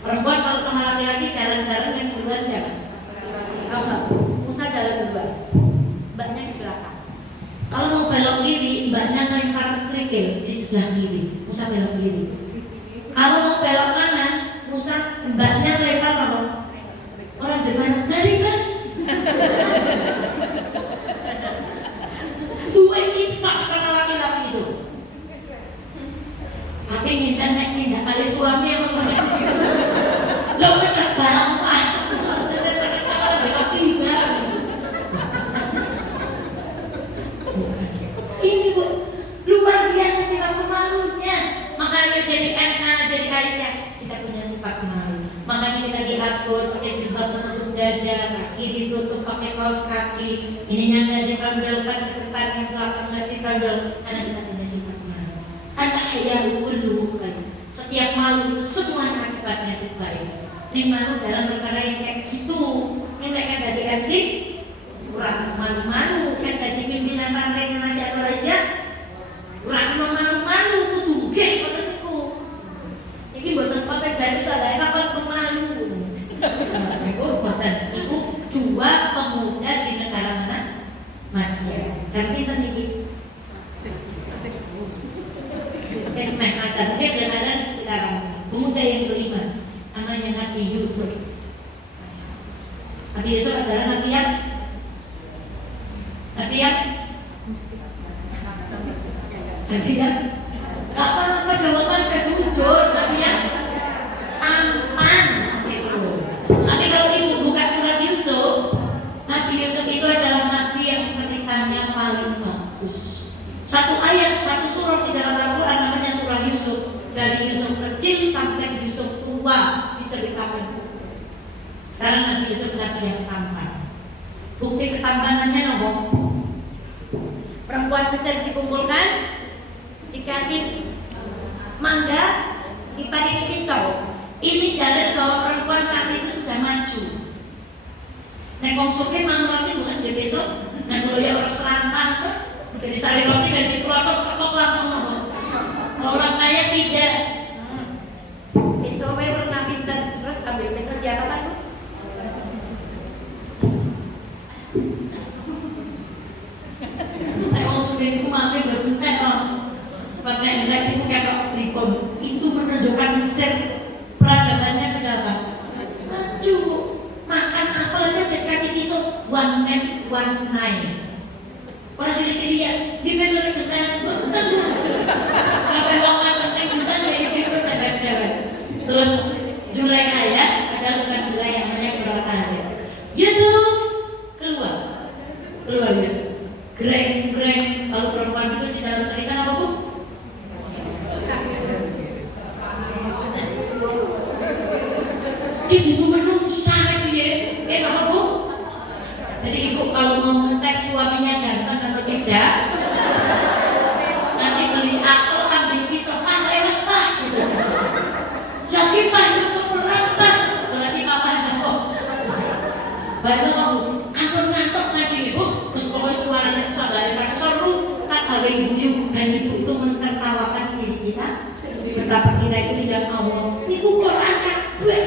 Perempuan kalau sama laki-laki jalan bareng yang duluan siapa? Apa? Musa jalan duluan. Mbaknya di belakang. Kalau mau belok kiri, mbaknya lempar kerikil di sebelah kiri. Musa belok kiri. Kalau mau belok kanan, Musa mbaknya lempar apa? Orang Jerman, mari mas. Dua ispak sama laki-laki itu. Tapi minta kali suami yang mengatakan gitu. Lo besar barang pak. Saya pengen apa belok kiri. Ini bu katun, pakai jilbab menutup dada, kaki ditutup pakai kaos kaki, ininya nggak ditanggalkan ke depan, yang belakang nggak ditanggal, karena kita punya sifat malu. Al-haya'u kulluhu khair. Setiap malu itu semua akibatnya itu baik. Ini malu dalam perkara yang kayak gitu. Ini mereka dari MC kurang malu-malu, kan dari pimpinan rantai nasihat Malaysia kurang malu-malu, kudu geng boten niku. Iki boten konteks jare sadaya kapan pemalu. Iku boten iku dua pemuda di negara mana? Madia. Jam pinten iki? Esmek Hasan, dia berada di sekitar pemuda yang kelima, namanya Nabi Yusuf. Nabi Yusuf adalah Nabi yang gak apa-apa jawaban jujur, Nabi yang tampan gitu. Tapi kalau ibu buka surat Yusuf, Nabi Yusuf itu adalah Nabi yang ceritanya paling bagus. Satu ayat, satu surah di dalam Al-Quran namanya surah Yusuf. Dari Yusuf kecil sampai Yusuf tua diceritakan. Sekarang Nabi Yusuf Nabi yang tampan. Bukti ketampanannya nopo? Perempuan Mesir dikumpulkan, dikasih mangga, diparingi pisau. Ini dalil bahwa perempuan saat itu sudah maju. Nek wong soke mangroti bukan dia besok, nek ya orang serantang, jadi sari roti dan diprotok langsung nopo. Kalau orang kaya tidak. Pisau warna pinter, terus ambil pisau dia apa tuh? Itu mami berentek loh, seperti entek itu kayak ribon. Itu menunjukkan Mesir peradabannya sudah apa? Maju. Makan apa aja dikasih pisau. One man, one night. Orang sini ya, di besok di kanan. Sampai orang makan sejuta dari besok jalan-jalan. Terus Zulaikha ya, padahal bukan Zulaikha yang namanya berawat aja. Yusuf keluar Yusuf. Greng, kalau perempuan itu di dalam cerita apa bu? Itu menungsa lagi ya, apa bu? Jadi ibu kalau mau ngetes suaminya ganteng atau tidak, nanti beli apel, ambil pisau, lewat pak, gitu. Yakin pak, itu perang pak, berarti papa kok. Baik kamu, ampun ngantuk ngaji ibu, terus pokoknya suaranya sadaya pas seru, tak gawe guyu dan ibu itu menertawakan diri kita. Betapa kita itu yang Allah. Iku Quran kabeh.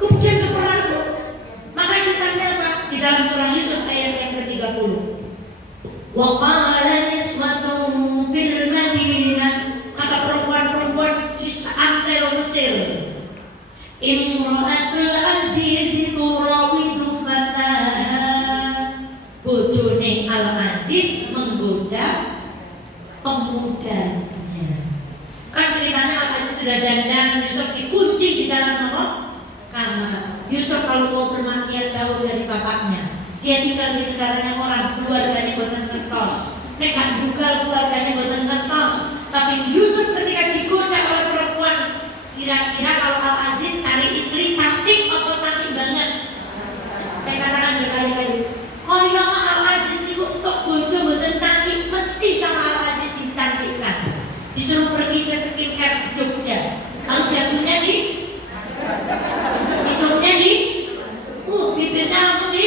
Kemudian ke perang. Maka kisahnya apa? Di dalam surah Yusuf ayat yang ke-30. Wa qala niswatun fil Madinah, kata perempuan-perempuan di seantero Mesir. Imra'atul Aziz turawidu fataha, bojone Al-Aziz menggoda pemudanya. Kan ceritanya Al-Aziz sudah dandan, Yusuf dikunci di dalam apa? Kamar. Yusuf kalau mau bermaksiat jauh dari bapaknya, dia tinggal di negaranya orang, keluarganya buatan kertas. Nek gak dugal keluarganya buatan kertas. Tapi Yusuf ketika digoda oleh perempuan, kira-kira kalau Al-Aziz cari istri cantik atau cantik banget? Saya katakan berkali-kali, kalau Al-Aziz itu untuk bojo buatan cantik, mesti sama Al-Aziz dicantikkan. Disuruh pergi ke skincare di Jogja, lalu dagunya di, hidungnya di, bibirnya langsung di,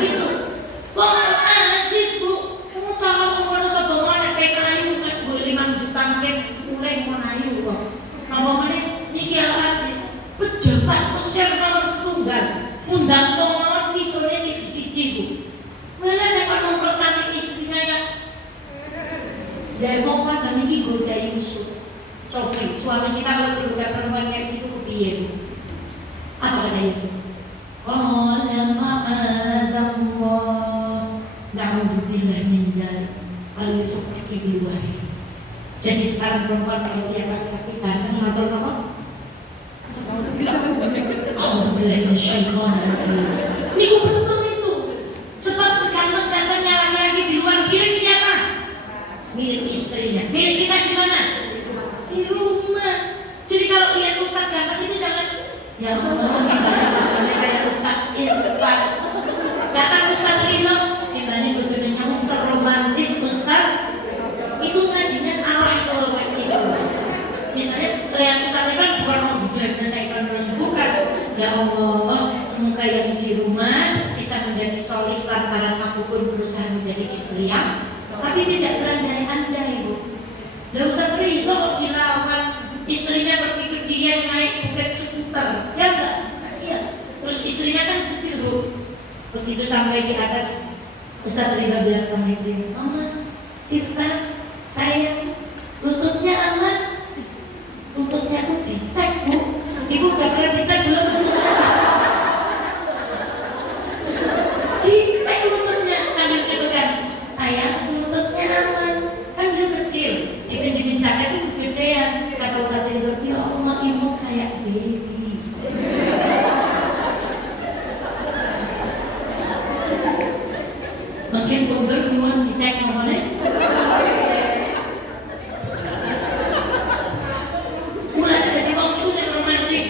gitu. Wah Al-Aziz bu, kamu calon ngomong sobat mana PKU boleh 5 juta mungkin mulai mau ayu kok. Ngomongnya niki Al-Aziz, pejabat Mesir nomor setunggal, undang tolong isolnya siji-siji bu. Mana dapat mempercantik istrinya ya? Dari mau pada niki goda Yusuf. Coba suami kita kalau digoda perempuan kayak gitu kepiye bu? Apa kata Yusuf? Qala ma'adzallah, na'udzubillah min dzalik. Lalu Yusuf pergi keluar. Jadi sekarang perempuan kalau dia laki-laki ganteng atau apa? Alhamdulillah minasyaitonir. Niku betul itu. Sebab seganteng-gantengnya laki-laki di luar milik siapa? Milik istrinya. Milik kita di mana? Di rumah. Jadi kalau lihat ustaz ganteng itu jangan Ya Allah, bojone kayak Ustaz Irfan. Kata Ustaz Rino, dibanding bojone nyong seromantis Ustaz, itu ngajinya salah kalau kayak gitu. Misalnya lihat Ustaz Irfan bukan mau digelar syaitan bukan. Ya Allah, semoga yang di rumah bisa menjadi solih lantaran aku pun berusaha menjadi istri yang tapi tidak kurang dari Anda, Ibu. Dan Ustaz Rino kok dilawan istrinya pergi ke Dieng naik bukit skuter, ya enggak? Iya. Terus istrinya kan kecil, Bu. Begitu sampai di atas, Ustaz Rino bilang sama istrinya, Mama, Tirta, sayang, lututnya aman. Lututnya aku dicek, Bu. Ibu udah pernah dicek belum lututnya? Dicek lututnya sambil celukan, sayang, lututnya aman. Kan dia kecil, dipinjemin jaket itu gedean. Kata Ustaz Rino, ya Allah, ibu kayak baby. Makin bogor nyuwun dicek ngomongnya. Mulai dari wong itu saya romantis.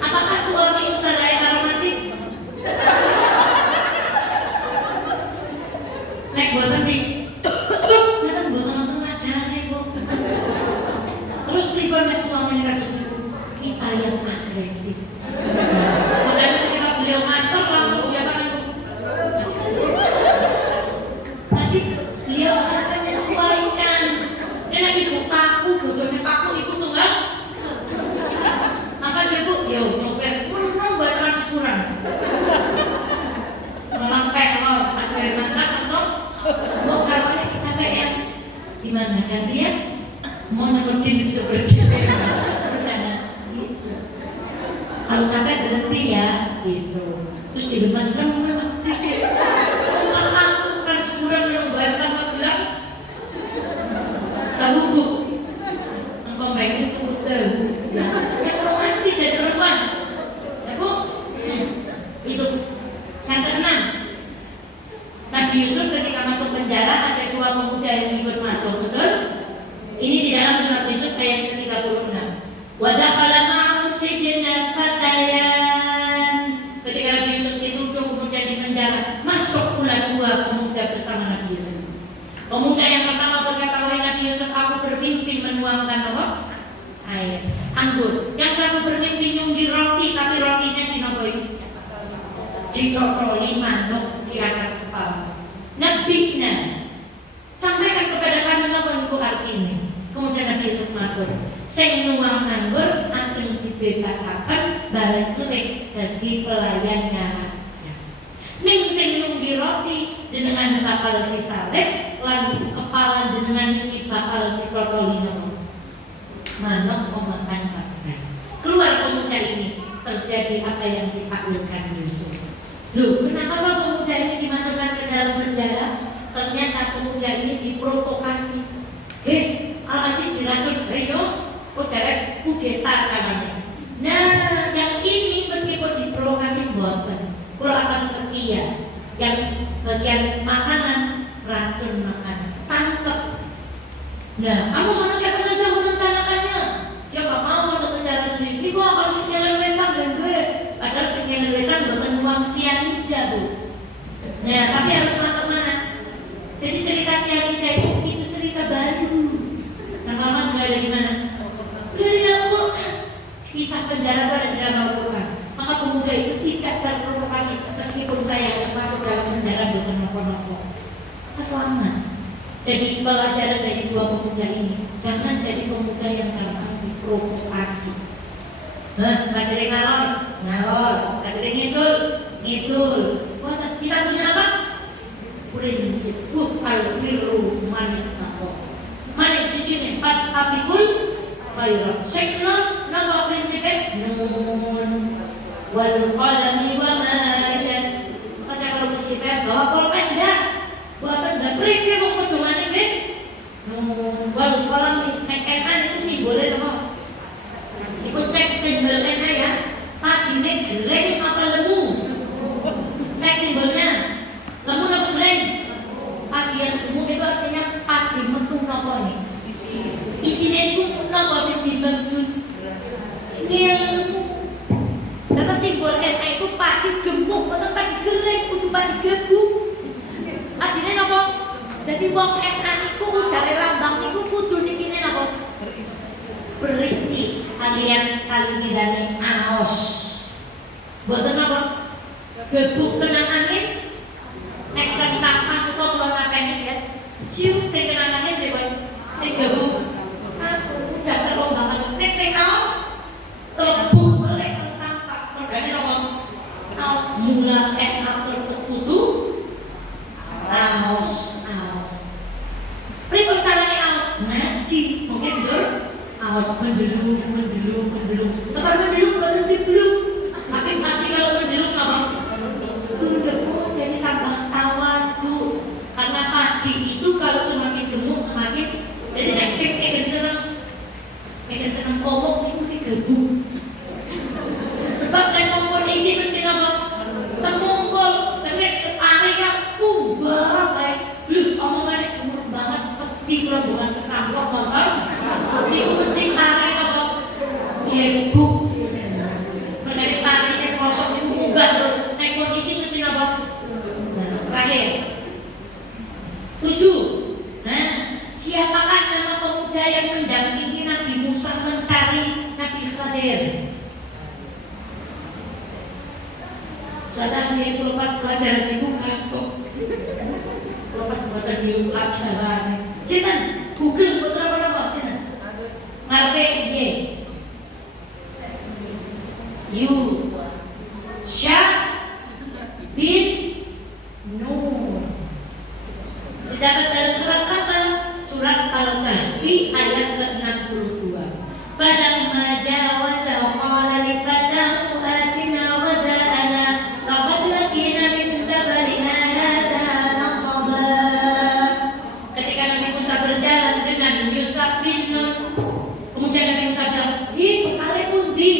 Apakah suami saya yang romantis? Nek boten nih. Nek boten nonton ajane kok. Terus pripun nek suaminya kados kita yang agresif. Makanya ketika beliau matur langsung dia apa? Nanti beliau akan menyesuaikan. Dia lagi kaku, bojone kaku ibu tunggal. Maka dia Bu, ya nyopir pun buat transpuran. Melampek loh, akhir mantap langsung. Mau kawannya kecapean. Gimana kan dia mau nyebutin seperti itu. Gitu. Kalau capek berhenti ya, gitu. Terus dilemas remah. Aku transpuran yang bayarkan Magelang. Tahu Bu, engkau baik itu tahu. Yang romantis jadi perempuan, ya Bu. Itu yang keenam. Nabi Yusuf ketika masuk penjara ada dua pemuda yang ikut masuk, betul? Ini di dalam surat Yusuf ayat ke-36. Wa dakhala ma'ahu sijna fatayan. Ketika Nabi Yusuf dituduh kemudian di penjara, masuk pula dua pemuda bersama Nabi Yusuf. Pemuda yang pertama berkata, wahai Nabi Yusuf, aku bermimpi menuangkan apa? Air, anggur. Yang satu bermimpi nyunggi roti, tapi rotinya dinopoi ditotoli manuk di atas kepala. Nabihna, sampaikan kepada kami apa niku artinya. Kemudian Nabi Yusuf matur, sing nuang anggur ajeng dibebasaken balik melih dadi pelayannya aja. Ning sing nyunggi roti jenengan bakal disalib lan kepala jenengan iki bakal ditotoli manuk pemakan bagai. Keluar pemuda ini, terjadi apa yang ditakwilkan Yusuf. Loh, kenapa kok pemuda ini dimasukkan ke dalam penjara? Ternyata pemuda ini diprovokasi. Al-Aziz diracun, ayo, derek kudeta caranya. Nah, yang ini meskipun diprovokasi boten, kalau akan setia, yang bagian makanan racun makan, tangkep. Nah, kamu sama siapa saja merencanakannya? Dia gak mau masuk penjara sendiri. Kok kalau sekian wetan dan gue, padahal sekian wetan bukan uang sianida, Bu. Nah, tapi harus masuk mana? Jadi cerita sianida itu cerita baru. Nah, kalau sudah ada di mana? Sudah di dalam Quran. Kisah penjara itu ada di dalam Al-Quran. Maka pemuda itu tidak terprovokasi meskipun saya harus masuk dalam penjara bukan nopo-nopo. Selamat. Jadi pelajaran dari dua pemuda ini, jangan jadi pemuda yang gampang diprovokasi. Kadang ngalor, kadang ngidul. Wah, kita punya apa? Prinsip. Al-birru manik nako. Manik sisine pas abikul khairat. Sekna nama prinsipnya nun wal qalami wa ma yas. Pas kalau prinsipnya bawa pulpen dah. Buatan dan mereka mau perjuangan ini, wal qalami nek itu simbolnya apa? Ikut cek simbolnya ya. Padine gereng apa lemu? Cek simbolnya. Lemu apa gereng? Padi yang lemu itu artinya padi metu nopo nih. Isinya itu nopo sing dimaksud ilmu. wong ekan iku ujare lambang niku kudu nikine napa? Berisi alias kalimidane aos. Mboten napa? Gebuk kena angin nek kentang utawa kula napeni ya. Cium sing kena angin dewe gebuk. Aku udah terombangan nek sing aos telebuk oleh kentang tak. Modane napa? Aos mula atur kudu aos. Pripun carane aos? Ngaji, mungkin dur aos mendelung. Tekan mendelung boten diblung. Tapi ngaji kalau mendelung apa? Jadi tambah tawar, Bu. Karena padi itu kalau semakin gemuk semakin jadi neksik eken seneng pomok itu digebuk. Sebab nek kompon isi mesti apa? Temumpul, tenek area kubah bae. Lho, omongane jemur banget peti bukan kesampok motor. Iku mesti pare apa? Gebuk. Mengenai pare sing kosong iku munggah terus nek kondisi mesti apa? Terakhir. 7. Nah, siapakah nama pemuda yang mendampingi Nabi Musa mencari Nabi Khadir? Saudara lihat lepas pelajaran ibu ngantuk. Lepas buatan di pelajaran. Sinten? Google putra apa? Sinten? Ngarepe piye? Yusha bin Nun. Didapat dari surat apa? Surat Al-Kahfi ayat ke-62. Falamma jawaza qala li fatahu atina wada'ana laqad laqina min sabarina hadha nasaba. Ketika Nabi Musa berjalan dengan Yusha bin Nun, kemudian Nabi Musa bilang, bekale pundi?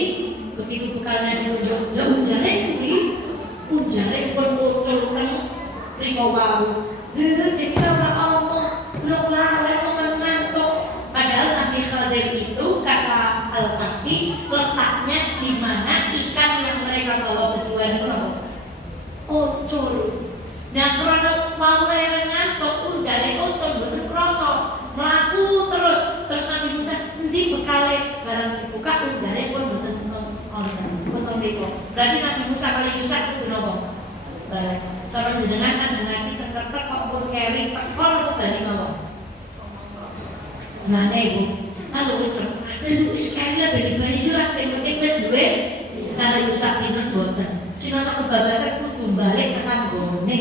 Begitu bekalnya ditunjuk, ujare pundi? Ujare pun muncul nang riko wau. Jadi ora omong, lu lale ngantuk. Padahal Nabi Khadir itu kata Al-Kahfi letaknya di mana ikan yang mereka bawa berdua itu ucul. Nah, karena mau ngantuk, ujare ucul betul kroso, melaku terus Nabi Musa nanti bekale barang dibuka ujare pun betul betul riko. Berarti Nabi Musa kali Yusa itu nopo? Balik. Cara jenengan ngaji tertek kok pun keri tekor bali mawon. Nah, Ibu, kalau wis lu sekali bali baju lah sing penting wis duwe cara Yusa pinun boten. Sinoso kebabasan kudu balik tekan gone.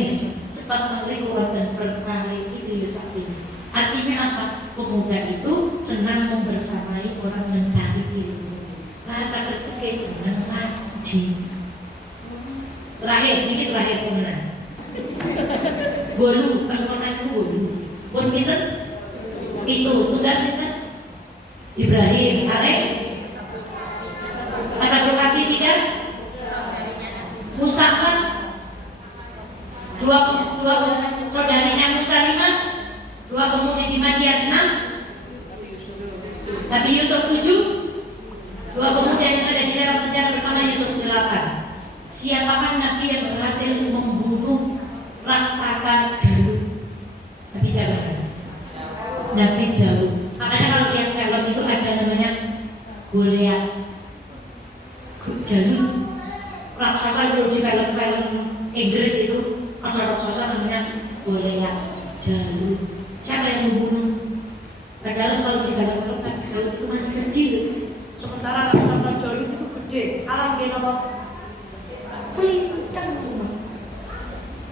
Sebab menteri kuwatan berkali itu Yusa pinun. Artinya apa? Pemuda itu senang membersamai orang mencari ilmu. Bahasa ketika senang ngaji. Terakhir pemenang. Bolu, permohonan bolu. Pun pinter itu sudah sinten? Ibrahim, Alek. Ashabul Kahfi 3. Musa 4. Dua saudarinya Musa 5. 2 pemuda di Madian 6. Nabi Yusuf 7. 2 pemuda yang ada di dalam sejarah bersama Yusuf 8. Siapakah Nabi yang berhasil membunuh raksasa Jalut? Nabi siapa? Nabi Daud. Makanya kalau lihat film itu ada namanya Goliat. Jalut raksasa itu di film-film Inggris itu ada raksasa namanya Goliat. Jalut. Siapa yang membunuh? Padahal kalau di film-film Daud itu masih kecil. Sementara raksasa Jalut itu gede. Alam dia apa? Pelintang.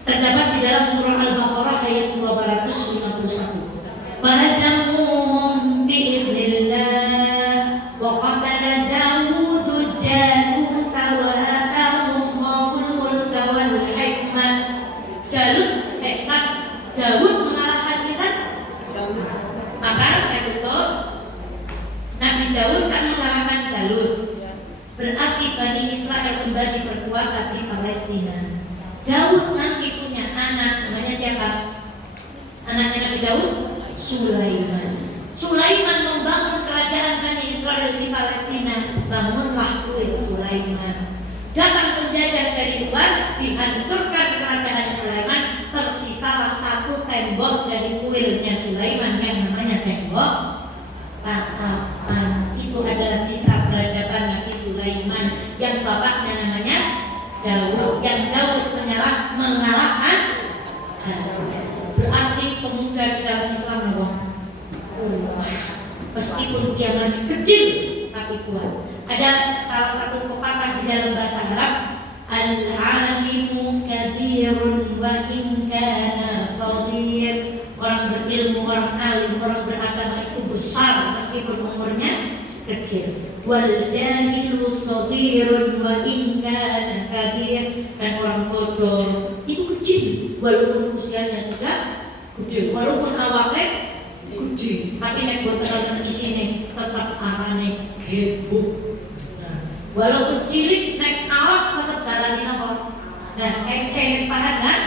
Terdapat di dalam surah Al-Baqarah ayat 251. Fahazamuhum bi'idznillah wa qatala Dawud Jalut wa atahu Allahul mulka wal hikmah. Jalut Dawud mengalahkan Jalut. Maka saya betul Nabi Dawud kan mengalahkan Jalut. Berarti Bani Israel kembali berkuasa di Palestina. Daud nanti punya anak, namanya siapa? Anaknya Nabi Daud? Sulaiman. Sulaiman membangun kerajaan Bani Israel di Palestina. Bangunlah kuil Sulaiman. Datang penjajah dari luar, dihancurkan kerajaan Sulaiman. Tersisalah satu tembok dari kuil kuat. Ada salah satu pepatah di dalam bahasa Arab, al-alimu kabirun wa in kana shaghir. Orang berilmu, orang alim, orang beragama itu besar meskipun umurnya kecil. Wal jahilu shaghirun wa in kana kabir. Dan orang bodoh itu kecil walaupun usianya sudah kecil, walaupun awalnya kecil, tapi nek buat orang isine tetap arane gebuk. Walaupun cilik nek aos tetep darane napa? Nah, eceng pahat kan?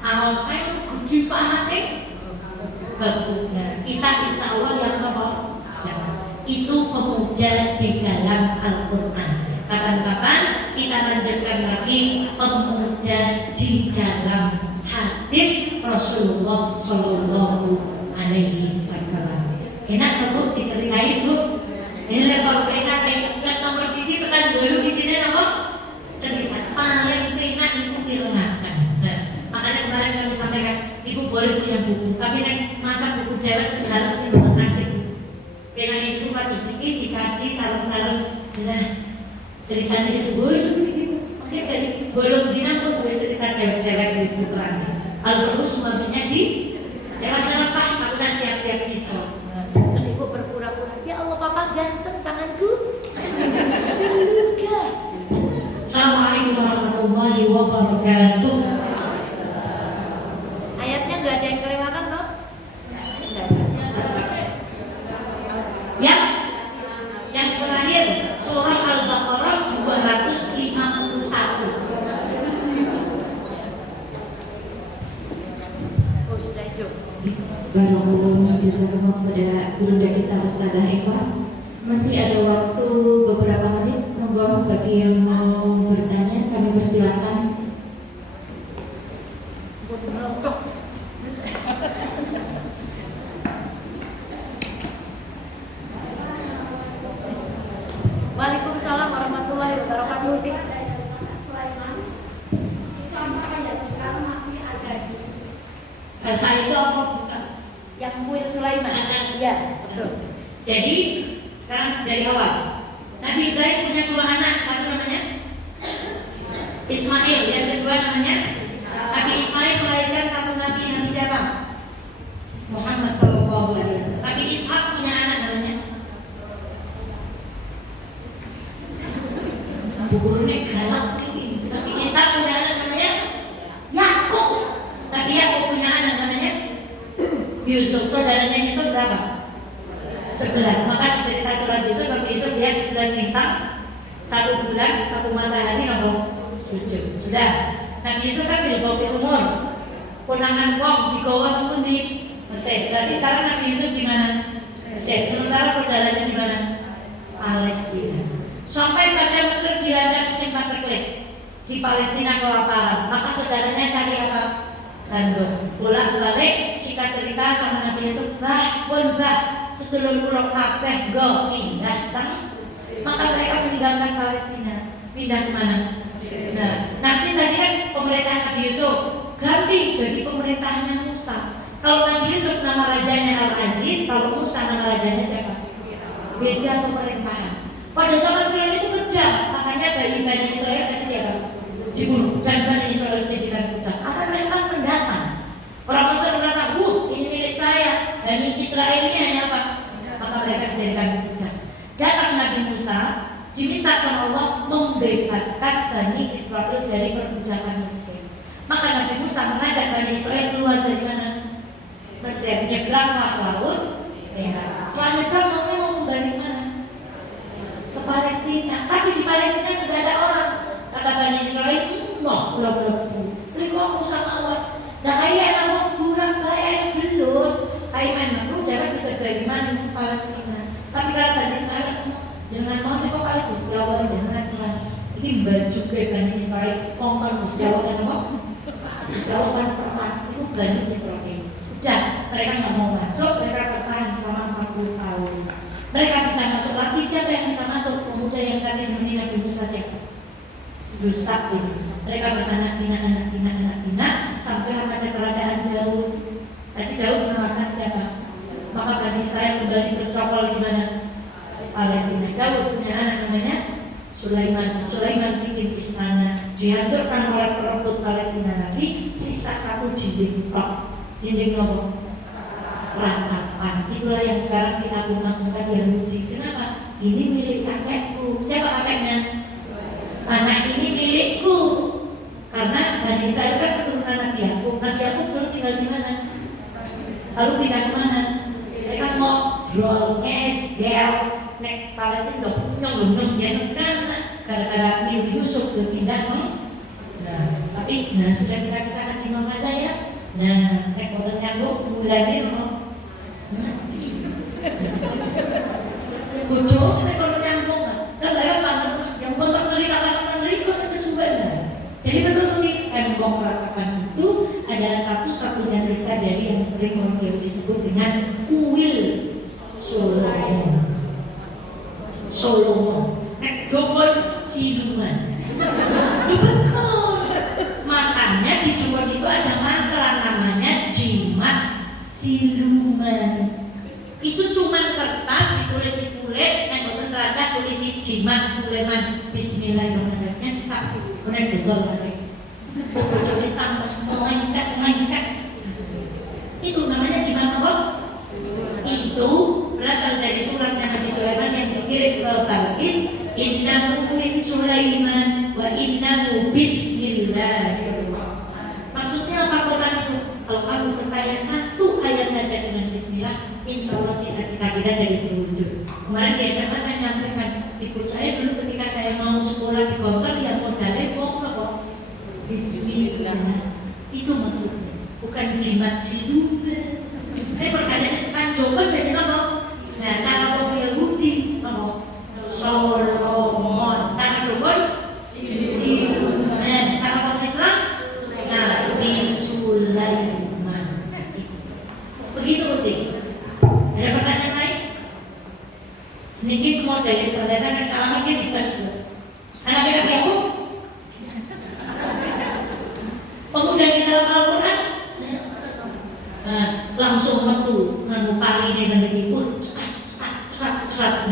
Aos ae gede pahate. Nah, kita insya Allah yang apa? Itu pemuja di dalam Al-Quran. Kapan-kapan kita lanjutkan lagi pemuja di dalam hadis Rasulullah Sallallahu Alaihi Wasallam. Enak tuh diceritain Bu. Ini level enak kayak nomor siji tekan dulu di sini apa? Cerita paling enak itu direnangkan. Nah, makanya kemarin kami sampaikan, Ibu boleh punya buku, tapi nek macam buku jalan itu harus betul asik. Karena itu harus dikaji saran-saran. Nah, ceritanya disebut itu. Oke, dari bolong dina pun gue cerita cewek-cewek di putranya. Kalau perlu suaminya di jangan Pak, aku kan siap-siap bisa. Terus ibu berpura-pura, ya Allah papa ganteng tanganku. Assalamualaikum warahmatullahi wabarakatuh. Ayatnya nggak ada yang kelewatan loh. Yang terakhir surah Al-Baqarah 251. Oh sudah itu. Barakallahu jazakallah kepada guru kita Ustazah Eva. Masih ada waktu beberapa menit. Monggo bagi yang mau bertanya kami persilakan. Waalaikumsalam warahmatullahi wabarakatuh. Saya itu apa bukan? Yang kuil Sulaiman. Iya, betul. Jadi sekarang dari awal. Nabi Ibrahim punya dua anak, satu namanya Ismail, yang kedua namanya Nabi Ismail melahirkan satu nabi, nabi siapa? Muhammad Sallallahu Alaihi Wasallam. Nabi Ishak punya anak namanya buburnya galak. Nabi Ishak punya anak namanya Yakub. Nabi Yakub punya anak namanya Yusuf. Saudaranya Yusuf berapa? 11. Maka cerita surat Yusuf, Nabi Yusuf lihat 11 bintang, 1 bulan, 1 matahari, nomor 7. Sudah. Nabi Yusuf kan di bawah umur. Konangan wong digawa pun di Mesir. Berarti sekarang Nabi Yusuf di mana? Mesir. Sementara saudaranya di mana? Palestina. Sampai pada Mesir dilanda musim patriklik. Di Palestina kelaparan. Maka saudaranya cari apa? Gandum. Bolak-balik singkat cerita sama Nabi Yusuf, bah, pun bah. Sedulur pulau kabeh go pindah teng, maka mereka meninggalkan Palestina, pindah ke mana? Nah, nanti tadi kan pemerintahan Nabi Yusuf ganti jadi pemerintahannya Musa. Kalau Nabi Yusuf nama rajanya Al-Aziz, kalau Musa nama rajanya siapa? Beda pemerintahan. Pada zaman Firaun itu kejam, makanya Bani Israel tadi apa? Dibunuh dan Bani Israel jadikan budak. Karena mereka pendatang. Orang Mesir merasa, ini milik saya. Bani Israel ini hanya apa? Maka mereka dijadikan budak. Datang Nabi Musa, diminta sama Allah membebaskan Bani Israel dari perbudakan Mesir. Maka Nabi Musa mengajak Bani Israel keluar dari mana? Mesir, nyebranglah laut Merah. Setelah nyebrang mau kembali mana? Ke Palestina. Tapi di Palestina sudah ada orang. Kata Bani Israel, belum. Beli kamu sama awak. Nah kayak anak kurang bayar belum. Kayak main lu jangan bisa dari mana di Palestina. Tapi kalau Bani Israel, jangan mau kok kali Gusti Allah jangan kan. Ini baju ke Bani Israel, kongkon Gusti Allah kan kok. Gusti Allah kan perang itu Bani Israel. Sudah, mereka nggak mau masuk, mereka bertahan selama 40 tahun. Mereka bisa masuk lagi, siapa yang bisa masuk? Pemuda yang tadi menemani Nabi Musa siapa? Yusuf ini. Mereka beranak pinak sampai pada kerajaan Daud. Tadi Daud mengalahkan siapa? Maka Bani Israel kembali bercokol di mana? Palestina. Daud punya anak namanya Sulaiman. Sulaiman bikin istana, dihancurkan oleh perebut Palestina lagi, sisa satu dinding tok. Dinding apa? Ratapan. Itulah yang sekarang diagung-agungkan Yahudi. Kenapa? Ini milik kakekku. Siapa kakeknya? Anak ini milikku. Karena Bani Israel kan keturunan Nabi Yakub. Nabi Yakub dulu tinggal di mana? Lalu pindah ke mana? Mereka mau drol, ngezel, nek Palestina udah nyong dia karena gara-gara Nabi Yusuf udah pindah tapi sudah kita kesana di mama saya. Nah, nek boten nyambung bulannya mau bojo nek boten nyambung kan bayar apa yang boten ceritakan mereka kesuwen. Jadi betul-betul tembok ratapan itu adalah satu-satunya sisa dari yang sering orang Yahudi disebut dengan kuil Solomon. Dokon siluman. Betul. Matanya di Jepang itu ada mantra namanya jimat siluman. Itu cuma kertas ditulis di kulit, yang boten raja tulis jimat Sulaiman. Bismillahirrahmanirrahim. Disaksi. Kemudian betul lagi. Bocor tambah lengkap. Itu namanya jimat apa? Itu berasal dari suratnya Nabi Sulaiman yang dikirim ke Balqis. Innahu min Sulaiman wa innahu bismillah. Maksudnya apa Quran itu? Kalau kamu percaya satu ayat saja dengan bismillah, insya Allah cita-cita kita jadi terwujud. Kemarin di SMA saya nyampaikan, ibu saya dulu ketika saya mau sekolah di Bogor yang modalnya pokok bismillah. Itu maksudnya, bukan jimat siluman. Saya berkata Tanjokan jadi apa? Nah, cara orang Yahudi apa? Solomon. Cara Jepang siluman. Cara orang Islam Nabi Sulaiman. Begitu Uti. Ada pertanyaan lain? Sedikit mau dari saudara kesalahan kita di Facebook. Anak Nabi Yakub pemuda di dalam Al-Quran langsung metu pari dengan ibu cerat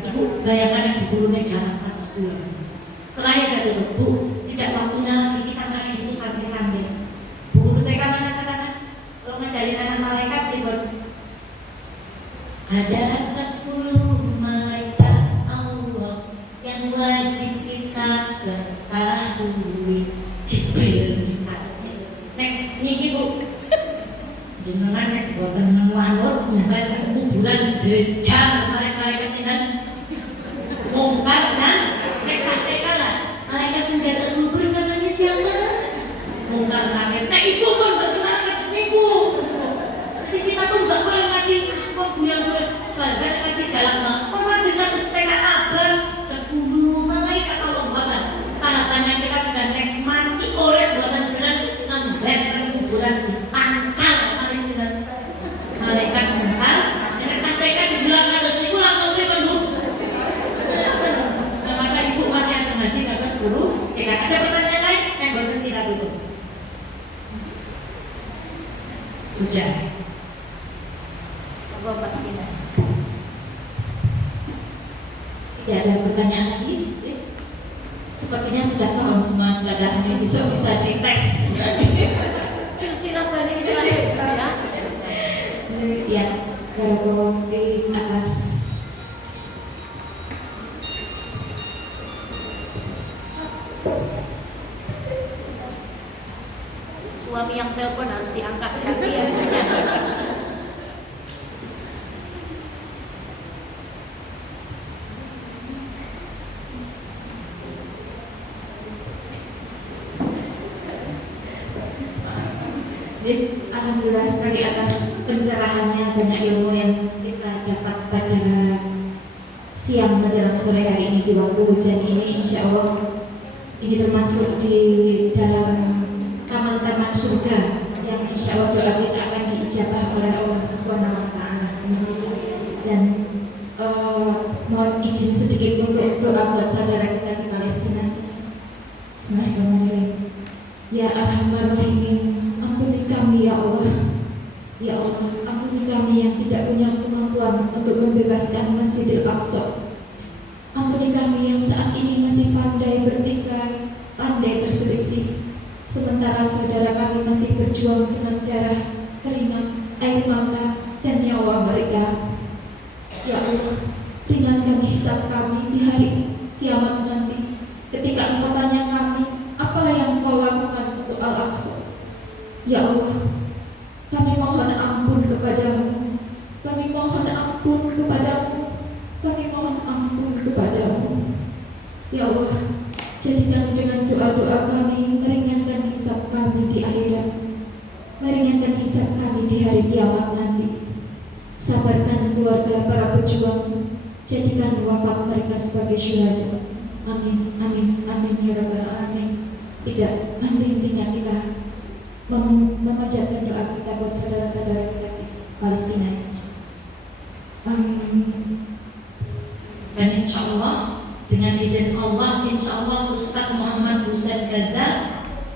ibu bayangkan yang guru negara 40. Terakhir satu bu, tidak waktunya lagi kita ngaji itu santai-santai. Bu guru TK mengatakan kalau ngajarin anak malaikat ada 10 malaikat Allah yang wajib kita ketahui. Jibril nek niki bu jenengan nek boten manut mungkin kuburan dejal malaikat sinan mungkar dan TK lah malaikat penjaga kubur namanya siapa? Mungkar nakir. Nah ibu pun gak kenal kasus ibu. Jadi kita tuh gak boleh ngaji support buyan-buyan soalnya ngaji dalam masa jenengan terus TK abang 10 malaikat Allah banget tahapannya kita sudah nek mati oleh buatan bulan nambah kuburan pancal malaikat bentar, yang cantikkan dibilang kados niku langsung pripun Bu? Nah, masa ibu masih aja ngaji kados guru, tidak ada pertanyaan lain yang boten kita tutup. Sudah. Monggo Pak Tina. Tidak ada pertanyaan lagi? Sepertinya sudah paham semua sekadar bisa dites. Silsilah Bani Israil ya. Ya, kalau di atas suami yang telepon harus diangkat kaki ya misalnya. Alhamdulillah sekali atas pencerahannya, banyak ilmu yang kita dapat pada siang menjelang sore hari ini di waktu hujan ini. Insya Allah ini termasuk di dalam taman-taman surga yang insya Allah doa kita akan diijabah oleh Allah Subhanahu Wa Taala. Dan mohon izin sedikit untuk doa buat saudara kita di Palestina. Bismillahirrahmanirrahim. Ya Arhamar Rahimin, ampuni kami ya Allah. Ya Allah, ampuni kami yang tidak punya kemampuan untuk membebaskan bebaskan Masjidil Aqsa. Ampuni kami yang saat ini masih pandai bertikai, pandai berselisih, sementara saudara kami masih berjuang dengan darah, keringat, air mata, dan nyawa mereka. Ya Allah, ringankan hisab kami di hari kiamat nanti, ketika Engkau tanya kami, apa yang Kau lakukan untuk Al-Aqsa. Ya Allah, kami mohon ampun kepadamu, kami mohon ampun kepadamu, kami mohon ampun kepadamu. Ya Allah, jadikan dengan doa-doa kami meringankan hisab kami di akhirat, meringankan hisab kami di hari kiamat nanti. Sabarkan keluarga para pejuang, jadikan wafat mereka sebagai syuhada. Amin, amin, amin ya rabbal alamin. Tidak henti-hentinya kita memanjatkan doa kita buat saudara-saudara kita di Palestina. Dan insya Allah dengan izin Allah, insya Allah Ustaz Muhammad Husain Gaza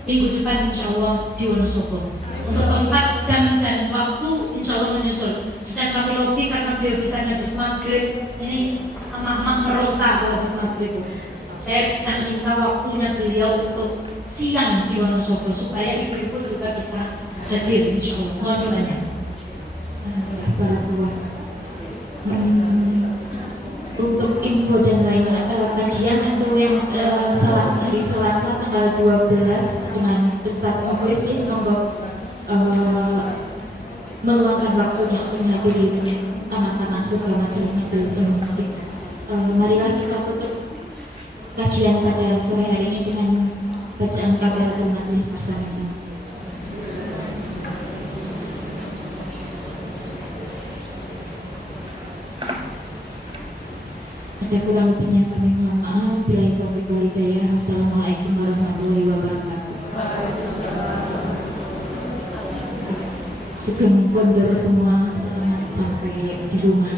minggu depan insya Allah di Wonosobo untuk tempat, jam dan waktu insya Allah menyusul. Sedang kami lobby karena beliau bisa habis maghrib, ini amat meronta kalau habis maghrib. Saya sedang minta waktunya beliau untuk siang di Wonosobo supaya ibu-ibu juga bisa hadir insya Allah. Mohon doanya. Untuk info dan lainnya, kajian atau yang hari Selasa tanggal 12 dengan Ustaz Mukhlis ini meluangkan waktunya untuk menghadiri tamat-tamat surga majelis-majelis umum nanti. Marilah kita tutup kajian pada sore hari ini dengan bacaan kafaratul majelis bersama-sama. Ada kurang lebihnya kami mohon maaf. Billahi taufiq wal hidayah. Wassalamualaikum warahmatullahi wabarakatuh. Sugeng kondor semua sampai di rumah.